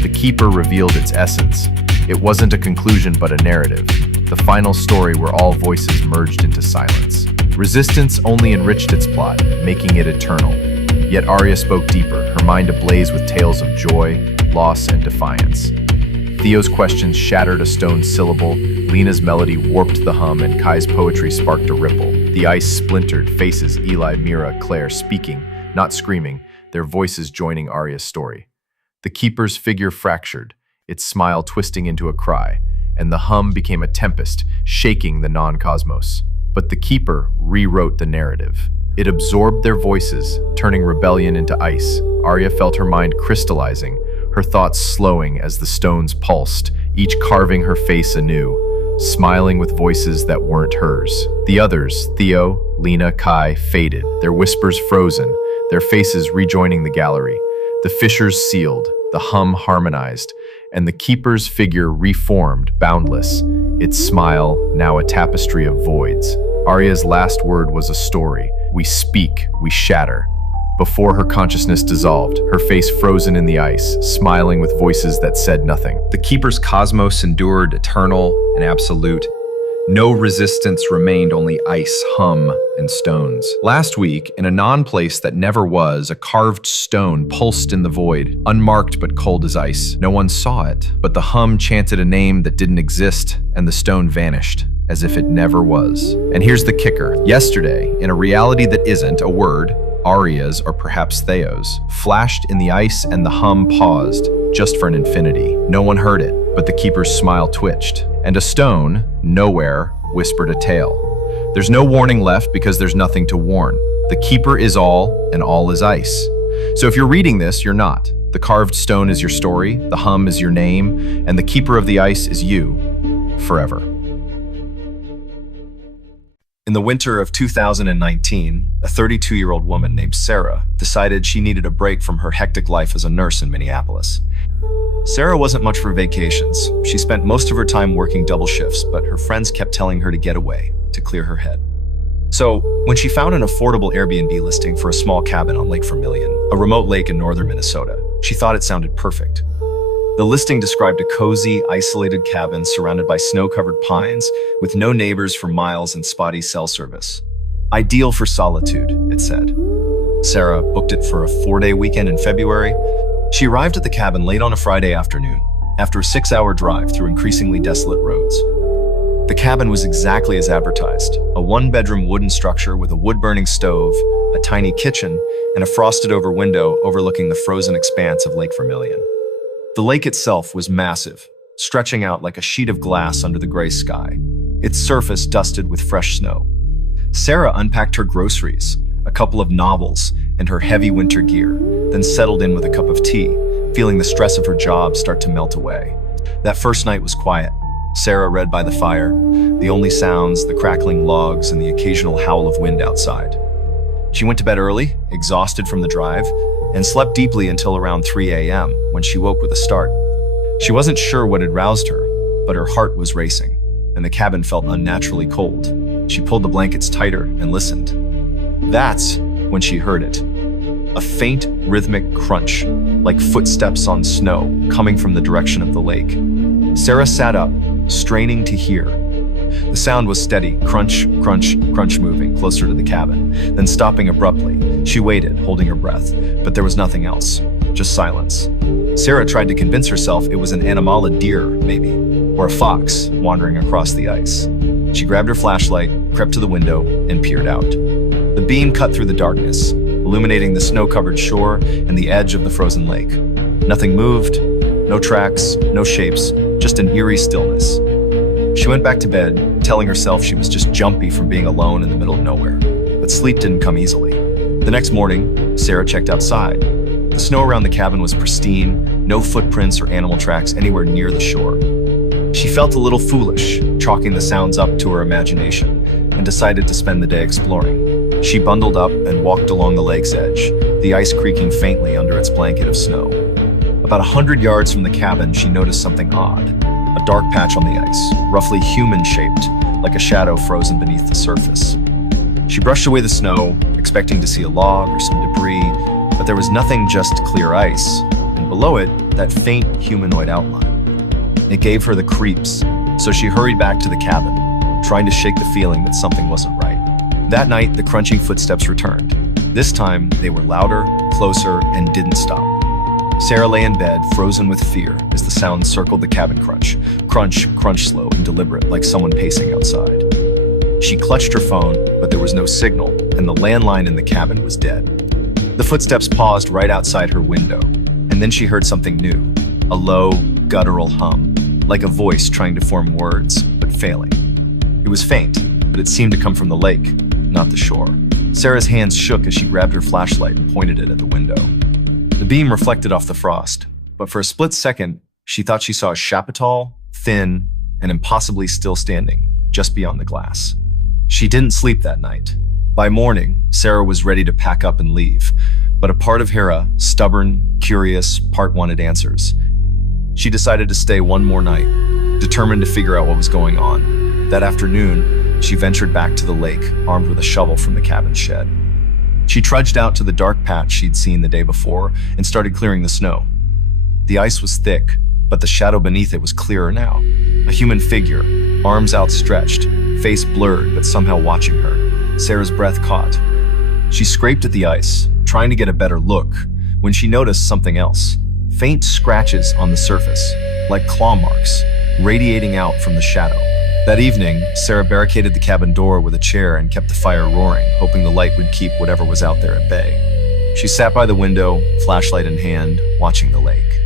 The keeper revealed its essence. It wasn't a conclusion but a narrative, the final story where all voices merged into silence. Resistance only enriched its plot, making it eternal. Yet Aria spoke deeper, her mind ablaze with tales of joy, loss, and defiance. Theo's questions shattered a stone syllable, Lena's melody warped the hum, and Kai's poetry sparked a ripple. The ice splintered, faces Eli, Mira, Claire speaking, not screaming, their voices joining Aria's story. The keeper's figure fractured, its smile twisting into a cry, and the hum became a tempest, shaking the non-cosmos. But the keeper rewrote the narrative. It absorbed their voices, turning rebellion into ice. Aria felt her mind crystallizing, her thoughts slowing as the stones pulsed, each carving her face anew, smiling with voices that weren't hers. The others, Theo, Lena, Kai, faded, their whispers frozen, their faces rejoining the gallery. The fissures sealed, the hum harmonized, and the keeper's figure reformed, boundless, its smile now a tapestry of voids. Aria's last word was a story. We speak, we shatter. Before her consciousness dissolved, her face frozen in the ice, smiling with voices that said nothing. The keeper's cosmos endured eternal and absolute. No resistance remained, only ice, hum, and stones. Last week, in a non-place that never was, a carved stone pulsed in the void, unmarked but cold as ice. No one saw it, but the hum chanted a name that didn't exist, and the stone vanished, as if it never was. And here's the kicker. Yesterday, in a reality that isn't, a word, Aria's or perhaps Theo's, flashed in the ice and the hum paused, just for an infinity. No one heard it, but the keeper's smile twitched. And a stone, nowhere, whispered a tale. There's no warning left because there's nothing to warn. The keeper is all, and all is ice. So if you're reading this, you're not. The carved stone is your story, the hum is your name, and the keeper of the ice is you, forever. In the winter of 2019, a 32-year-old woman named Sarah decided she needed a break from her hectic life as a nurse in Minneapolis. Sarah wasn't much for vacations. She spent most of her time working double shifts, but her friends kept telling her to get away, to clear her head. So, when she found an affordable Airbnb listing for a small cabin on Lake Vermilion, a remote lake in northern Minnesota, she thought it sounded perfect. The listing described a cozy, isolated cabin surrounded by snow-covered pines, with no neighbors for miles and spotty cell service. Ideal for solitude, it said. Sarah booked it for a 4-day weekend in February. She arrived at the cabin late on a Friday afternoon, after a 6-hour drive through increasingly desolate roads. The cabin was exactly as advertised, a 1-bedroom wooden structure with a wood-burning stove, a tiny kitchen, and a frosted-over window overlooking the frozen expanse of Lake Vermilion. The lake itself was massive, stretching out like a sheet of glass under the gray sky, its surface dusted with fresh snow. Sarah unpacked her groceries, a couple of novels, and her heavy winter gear, then settled in with a cup of tea, feeling the stress of her job start to melt away. That first night was quiet. Sarah read by the fire, the only sounds, the crackling logs, and the occasional howl of wind outside. She went to bed early, exhausted from the drive, and slept deeply until around 3 a.m. when she woke with a start. She wasn't sure what had roused her, but her heart was racing, and the cabin felt unnaturally cold. She pulled the blankets tighter and listened. That's when she heard it. A faint, rhythmic crunch, like footsteps on snow, coming from the direction of the lake. Sarah sat up, straining to hear. The sound was steady, crunch, crunch, crunch, moving closer to the cabin, then stopping abruptly. She waited, holding her breath, but there was nothing else, just silence. Sarah tried to convince herself it was an animal, a deer, maybe, or a fox wandering across the ice. She grabbed her flashlight, crept to the window, and peered out. The beam cut through the darkness, illuminating the snow-covered shore and the edge of the frozen lake. Nothing moved, no tracks, no shapes, just an eerie stillness. She went back to bed, telling herself she was just jumpy from being alone in the middle of nowhere. But sleep didn't come easily. The next morning, Sarah checked outside. The snow around the cabin was pristine, no footprints or animal tracks anywhere near the shore. She felt a little foolish, chalking the sounds up to her imagination, and decided to spend the day exploring. She bundled up and walked along the lake's edge, the ice creaking faintly under its blanket of snow. About 100 yards from the cabin, she noticed something odd. A dark patch on the ice, roughly human-shaped, like a shadow frozen beneath the surface. She brushed away the snow, expecting to see a log or some debris, but there was nothing, just clear ice, and below it, that faint humanoid outline. It gave her the creeps, so she hurried back to the cabin, trying to shake the feeling that something wasn't right. That night, the crunching footsteps returned. This time, they were louder, closer, and didn't stop. Sarah lay in bed, frozen with fear, as the sound circled the cabin crunch. Crunch, crunch, slow and deliberate, like someone pacing outside. She clutched her phone, but there was no signal, and the landline in the cabin was dead. The footsteps paused right outside her window, and then she heard something new. A low, guttural hum, like a voice trying to form words, but failing. It was faint, but it seemed to come from the lake, not the shore. Sarah's hands shook as she grabbed her flashlight and pointed it at the window. The beam reflected off the frost, but for a split second, she thought she saw a Chapital, thin, and impossibly still standing, just beyond the glass. She didn't sleep that night. By morning, Sarah was ready to pack up and leave, but a part of Hera, stubborn, curious, part wanted answers. She decided to stay one more night, determined to figure out what was going on. That afternoon, she ventured back to the lake, armed with a shovel from the cabin shed. She trudged out to the dark patch she'd seen the day before and started clearing the snow. The ice was thick, but the shadow beneath it was clearer now. A human figure, arms outstretched, face blurred but somehow watching her. Sarah's breath caught. She scraped at the ice, trying to get a better look, when she noticed something else. Faint scratches on the surface, like claw marks, radiating out from the shadow. That evening, Sarah barricaded the cabin door with a chair and kept the fire roaring, hoping the light would keep whatever was out there at bay. She sat by the window, flashlight in hand, watching the lake.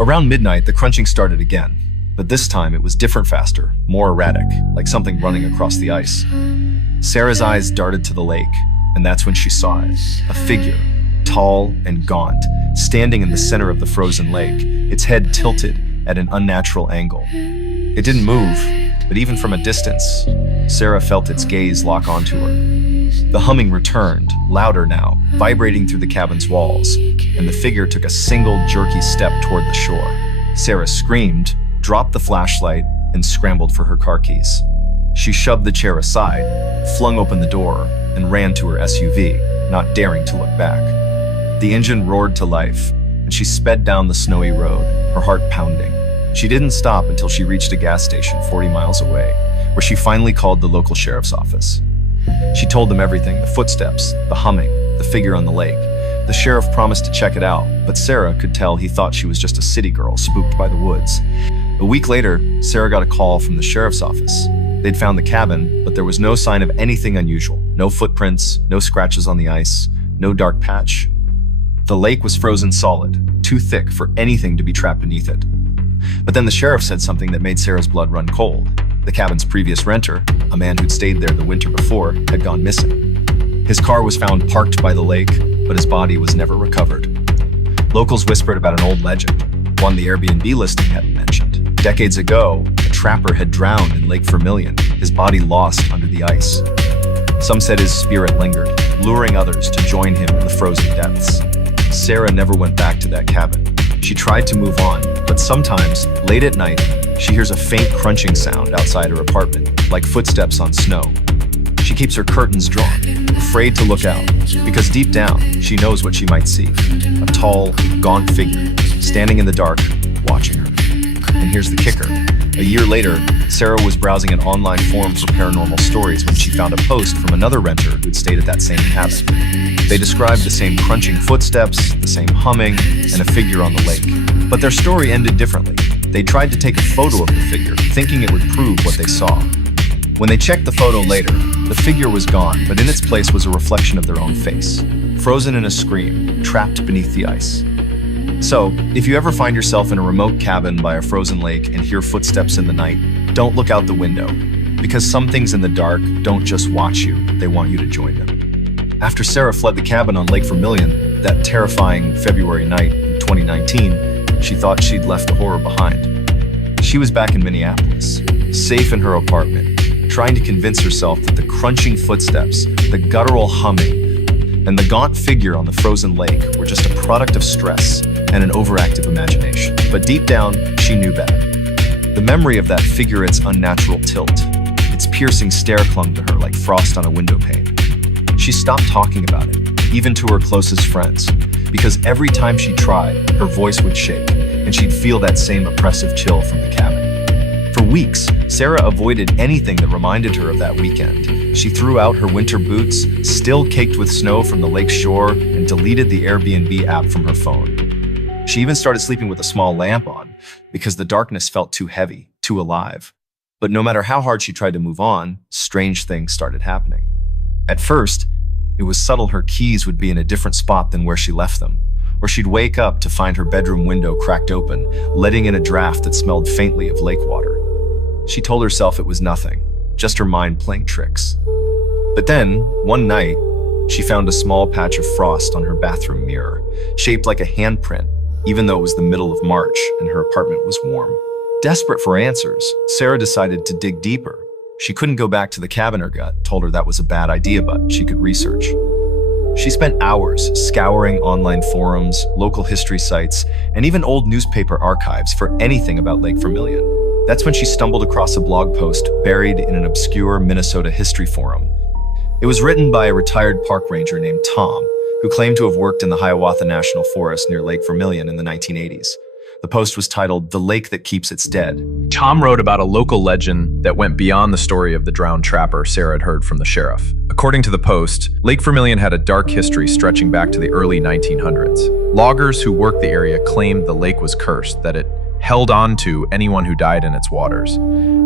Around midnight, the crunching started again, but this time it was different, faster, more erratic, like something running across the ice. Sarah's eyes darted to the lake, and that's when she saw it. A figure, tall and gaunt, standing in the center of the frozen lake, its head tilted at an unnatural angle. It didn't move, but even from a distance, Sarah felt its gaze lock onto her. The humming returned, louder now, vibrating through the cabin's walls, and the figure took a single jerky step toward the shore. Sarah screamed, dropped the flashlight, and scrambled for her car keys. She shoved the chair aside, flung open the door, and ran to her SUV, not daring to look back. The engine roared to life, and she sped down the snowy road, her heart pounding. She didn't stop until she reached a gas station 40 miles away, where she finally called the local sheriff's office. She told them everything, the footsteps, the humming, the figure on the lake. The sheriff promised to check it out, but Sarah could tell he thought she was just a city girl spooked by the woods. A week later, Sarah got a call from the sheriff's office. They'd found the cabin, but there was no sign of anything unusual. No footprints, no scratches on the ice, no dark patch. The lake was frozen solid, too thick for anything to be trapped beneath it. But then the sheriff said something that made Sarah's blood run cold. The cabin's previous renter, a man who'd stayed there the winter before, had gone missing. His car was found parked by the lake, but his body was never recovered. Locals whispered about an old legend, one the Airbnb listing hadn't mentioned. Decades ago, a trapper had drowned in Lake Vermilion, his body lost under the ice. Some said his spirit lingered, luring others to join him in the frozen depths. Sarah never went back to that cabin. She tried to move on, but sometimes, late at night, she hears a faint crunching sound outside her apartment, like footsteps on snow. She keeps her curtains drawn, afraid to look out, because deep down, she knows what she might see. A tall, gaunt figure, standing in the dark, watching her. And here's the kicker. A year later, Sarah was browsing an online forum for paranormal stories when she found a post from another renter who'd stayed at that same cabin. They described the same crunching footsteps, the same humming, and a figure on the lake. But their story ended differently. They tried to take a photo of the figure, thinking it would prove what they saw. When they checked the photo later, the figure was gone, but in its place was a reflection of their own face, frozen in a scream, trapped beneath the ice. So, if you ever find yourself in a remote cabin by a frozen lake and hear footsteps in the night, don't look out the window, because some things in the dark don't just watch you, they want you to join them. After Sarah fled the cabin on Lake Vermilion, that terrifying February night in 2019, she thought she'd left the horror behind. She was back in Minneapolis, safe in her apartment, trying to convince herself that the crunching footsteps, the guttural humming, and the gaunt figure on the frozen lake were just a product of stress and an overactive imagination. But deep down, she knew better. The memory of that figure's unnatural tilt, its piercing stare clung to her like frost on a window pane. She stopped talking about it, even to her closest friends, because every time she tried, her voice would shake, and she'd feel that same oppressive chill from the cabin. For weeks, Sarah avoided anything that reminded her of that weekend. She threw out her winter boots, still caked with snow from the lake shore, and deleted the Airbnb app from her phone. She even started sleeping with a small lamp on, because the darkness felt too heavy, too alive. But no matter how hard she tried to move on, strange things started happening. At first, it was subtle. Her keys would be in a different spot than where she left them, or she'd wake up to find her bedroom window cracked open, letting in a draft that smelled faintly of lake water. She told herself it was nothing, just her mind playing tricks. But then, one night, she found a small patch of frost on her bathroom mirror, shaped like a handprint, even though it was the middle of March and her apartment was warm. Desperate for answers, Sarah decided to dig deeper. She couldn't go back to the cabin. Her gut told her that was a bad idea, but she could research. She spent hours scouring online forums, local history sites, and even old newspaper archives for anything about Lake Vermilion. That's when she stumbled across a blog post buried in an obscure Minnesota history forum. It was written by a retired park ranger named Tom, who claimed to have worked in the Hiawatha National Forest near Lake Vermilion in the 1980s. The post was titled, "The Lake That Keeps Its Dead." Tom wrote about a local legend that went beyond the story of the drowned trapper Sarah had heard from the sheriff. According to the post, Lake Vermilion had a dark history stretching back to the early 1900s. Loggers who worked the area claimed the lake was cursed, that it held on to anyone who died in its waters.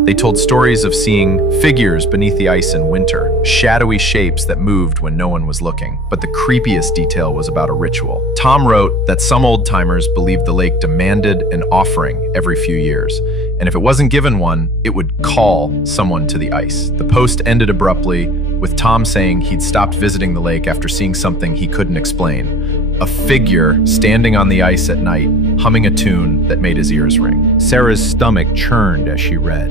They told stories of seeing figures beneath the ice in winter, shadowy shapes that moved when no one was looking. But the creepiest detail was about a ritual. Tom wrote that some old-timers believed the lake demanded an offering every few years, and if it wasn't given one, it would call someone to the ice. The post ended abruptly, with Tom saying he'd stopped visiting the lake after seeing something he couldn't explain. A figure standing on the ice at night, humming a tune that made his ears ring. Sarah's stomach churned as she read.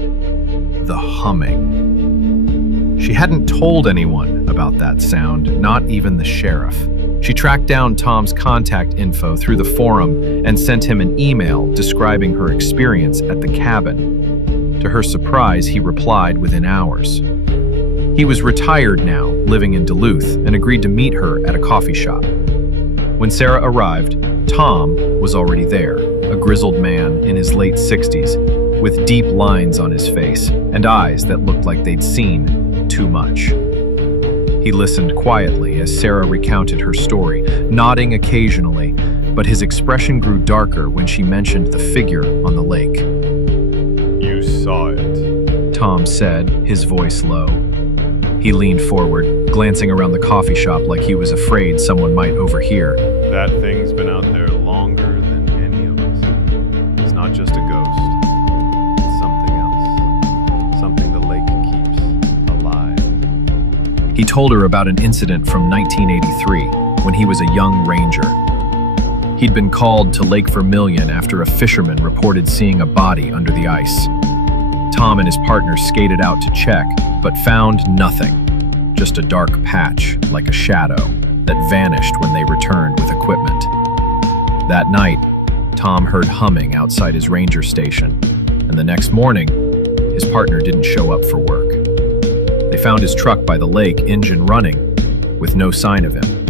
The humming. She hadn't told anyone about that sound, not even the sheriff. She tracked down Tom's contact info through the forum and sent him an email describing her experience at the cabin. To her surprise, he replied within hours. He was retired now, living in Duluth, and agreed to meet her at a coffee shop. When Sarah arrived, Tom was already there, a grizzled man in his late 60s, with deep lines on his face and eyes that looked like they'd seen too much. He listened quietly as Sarah recounted her story, nodding occasionally, but his expression grew darker when she mentioned the figure on the lake. You saw it, Tom said, his voice low. He leaned forward, glancing around the coffee shop like he was afraid someone might overhear. That thing's been out there longer than any of us. It's not just a ghost. It's something else. Something the lake keeps alive. He told her about an incident from 1983 when he was a young ranger. He'd been called to Lake Vermilion after a fisherman reported seeing a body under the ice. Tom and his partner skated out to check, but found nothing, just a dark patch like a shadow that vanished when they returned with equipment. That night, Tom heard humming outside his ranger station, and the next morning, his partner didn't show up for work. They found his truck by the lake, engine running, with no sign of him.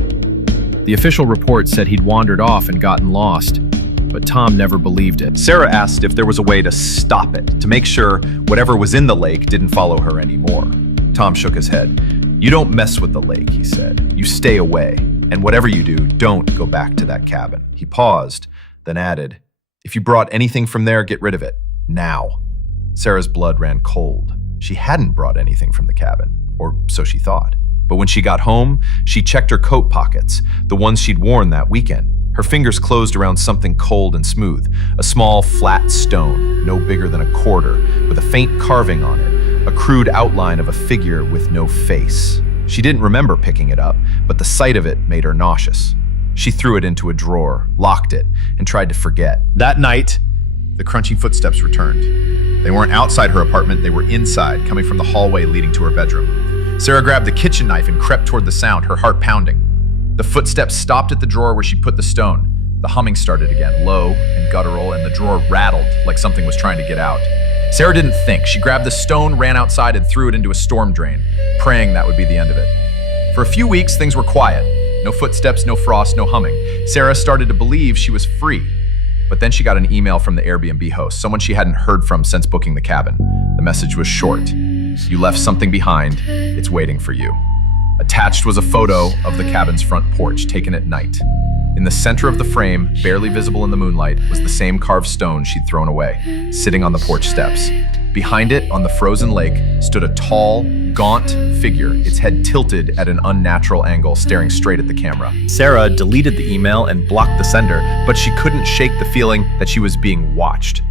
The official report said he'd wandered off and gotten lost, but Tom never believed it. Sarah asked if there was a way to stop it, to make sure whatever was in the lake didn't follow her anymore. Tom shook his head. You don't mess with the lake, he said. You stay away, and whatever you do, don't go back to that cabin. He paused, then added, if you brought anything from there, get rid of it, now. Sarah's blood ran cold. She hadn't brought anything from the cabin, or so she thought. But when she got home, she checked her coat pockets, the ones she'd worn that weekend. Her fingers closed around something cold and smooth, a small, flat stone, no bigger than a quarter, with a faint carving on it, a crude outline of a figure with no face. She didn't remember picking it up, but the sight of it made her nauseous. She threw it into a drawer, locked it, and tried to forget. That night, the crunching footsteps returned. They weren't outside her apartment, they were inside, coming from the hallway leading to her bedroom. Sarah grabbed the kitchen knife and crept toward the sound, her heart pounding. The footsteps stopped at the drawer where she put the stone. The humming started again, low and guttural, and the drawer rattled like something was trying to get out. Sarah didn't think. She grabbed the stone, ran outside, and threw it into a storm drain, praying that would be the end of it. For a few weeks, things were quiet. No footsteps, no frost, no humming. Sarah started to believe she was free. But then she got an email from the Airbnb host, someone she hadn't heard from since booking the cabin. The message was short. You left something behind. It's waiting for you. Attached was a photo of the cabin's front porch, taken at night. In the center of the frame, barely visible in the moonlight, was the same carved stone she'd thrown away, sitting on the porch steps. Behind it, on the frozen lake, stood a tall, gaunt figure, its head tilted at an unnatural angle, staring straight at the camera. Sarah deleted the email and blocked the sender, but she couldn't shake the feeling that she was being watched.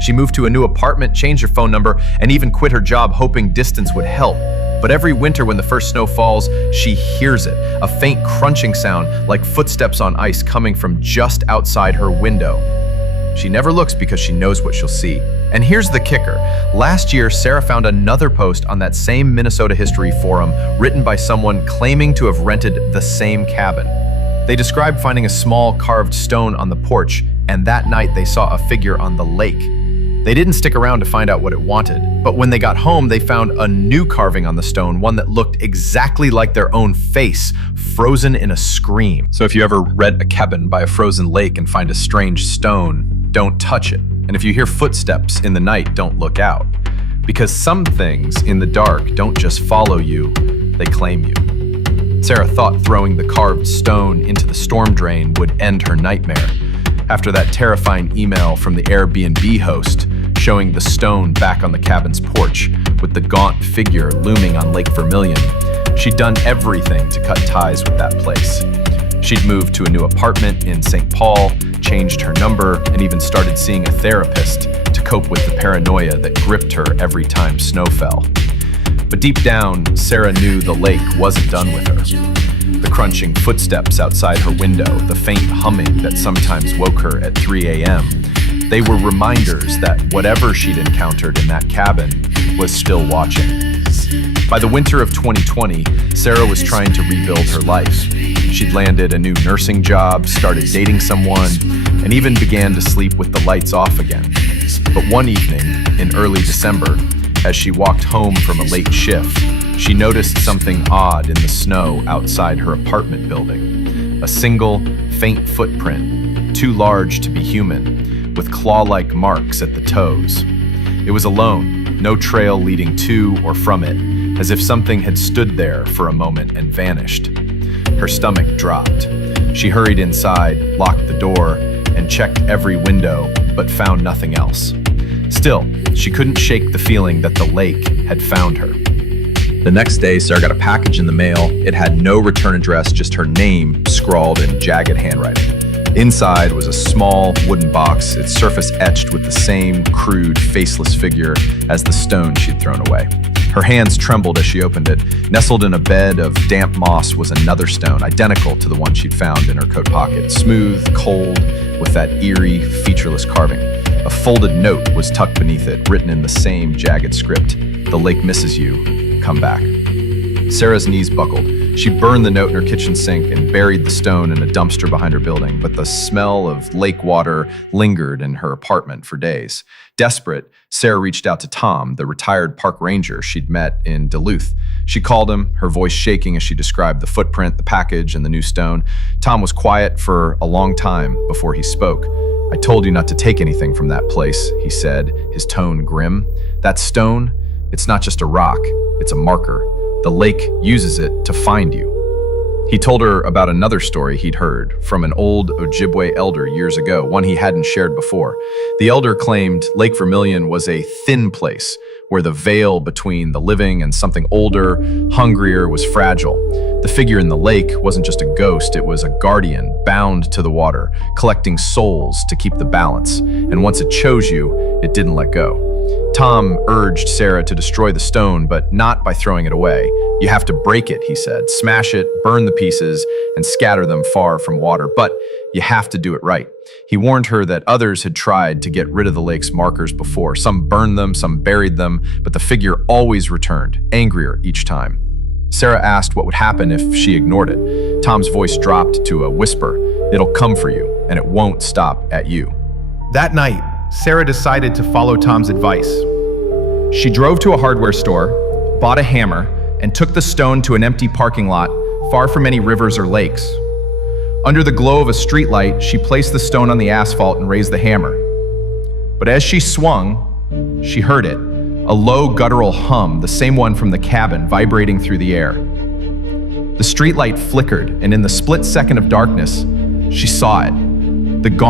She moved to a new apartment, changed her phone number, and even quit her job hoping distance would help. But every winter when the first snow falls, she hears it, a faint crunching sound like footsteps on ice coming from just outside her window. She never looks because she knows what she'll see. And here's the kicker. Last year, Sarah found another post on that same Minnesota history forum written by someone claiming to have rented the same cabin. They described finding a small carved stone on the porch, and that night they saw a figure on the lake. They didn't stick around to find out what it wanted, but when they got home, they found a new carving on the stone, one that looked exactly like their own face, frozen in a scream. So if you ever rent a cabin by a frozen lake and find a strange stone, don't touch it. And if you hear footsteps in the night, don't look out. Because some things in the dark don't just follow you, they claim you. Sarah thought throwing the carved stone into the storm drain would end her nightmare. After that terrifying email from the Airbnb host showing the stone back on the cabin's porch with the gaunt figure looming on Lake Vermilion, she'd done everything to cut ties with that place. She'd moved to a new apartment in St. Paul, changed her number, and even started seeing a therapist to cope with the paranoia that gripped her every time snow fell. But deep down, Sarah knew the lake wasn't done with her. The crunching footsteps outside her window, the faint humming that sometimes woke her at 3 a.m., they were reminders that whatever she'd encountered in that cabin was still watching. By the winter of 2020, Sarah was trying to rebuild her life. She'd landed a new nursing job, started dating someone, and even began to sleep with the lights off again. But one evening, in early December, as she walked home from a late shift, she noticed something odd in the snow outside her apartment building. A single, faint footprint, too large to be human, with claw-like marks at the toes. It was alone, no trail leading to or from it, as if something had stood there for a moment and vanished. Her stomach dropped. She hurried inside, locked the door, and checked every window, but found nothing else. Still, she couldn't shake the feeling that the lake had found her. The next day, Sarah got a package in the mail. It had no return address, just her name scrawled in jagged handwriting. Inside was a small wooden box, its surface etched with the same crude, faceless figure as the stone she'd thrown away. Her hands trembled as she opened it. Nestled in a bed of damp moss was another stone, identical to the one she'd found in her coat pocket, smooth, cold, with that eerie, featureless carving. A folded note was tucked beneath it, written in the same jagged script. "The lake misses you. Come back." Sarah's knees buckled. She burned the note in her kitchen sink and buried the stone in a dumpster behind her building, but the smell of lake water lingered in her apartment for days. Desperate, Sarah reached out to Tom, the retired park ranger she'd met in Duluth. She called him, her voice shaking as she described the footprint, the package, and the new stone. Tom was quiet for a long time before he spoke. "I told you not to take anything from that place," he said, his tone grim. "That stone, it's not just a rock, it's a marker. The lake uses it to find you." He told her about another story he'd heard from an old Ojibwe elder years ago, one he hadn't shared before. The elder claimed Lake Vermilion was a thin place where the veil between the living and something older, hungrier, was fragile. The figure in the lake wasn't just a ghost, it was a guardian bound to the water, collecting souls to keep the balance. And once it chose you, it didn't let go. Tom urged Sarah to destroy the stone, but not by throwing it away. "You have to break it," he said. "Smash it, burn the pieces, and scatter them far from water. But you have to do it right." He warned her that others had tried to get rid of the lake's markers before. Some burned them, some buried them, but the figure always returned, angrier each time. Sarah asked what would happen if she ignored it. Tom's voice dropped to a whisper. "It'll come for you, and it won't stop at you." That night, Sarah decided to follow Tom's advice. She drove to a hardware store, bought a hammer, and took the stone to an empty parking lot far from any rivers or lakes. Under the glow of a streetlight, she placed the stone on the asphalt and raised the hammer. But as she swung, she heard it, a low guttural hum, the same one from the cabin, vibrating through the air. The streetlight flickered, and in the split second of darkness, she saw it. The gaunt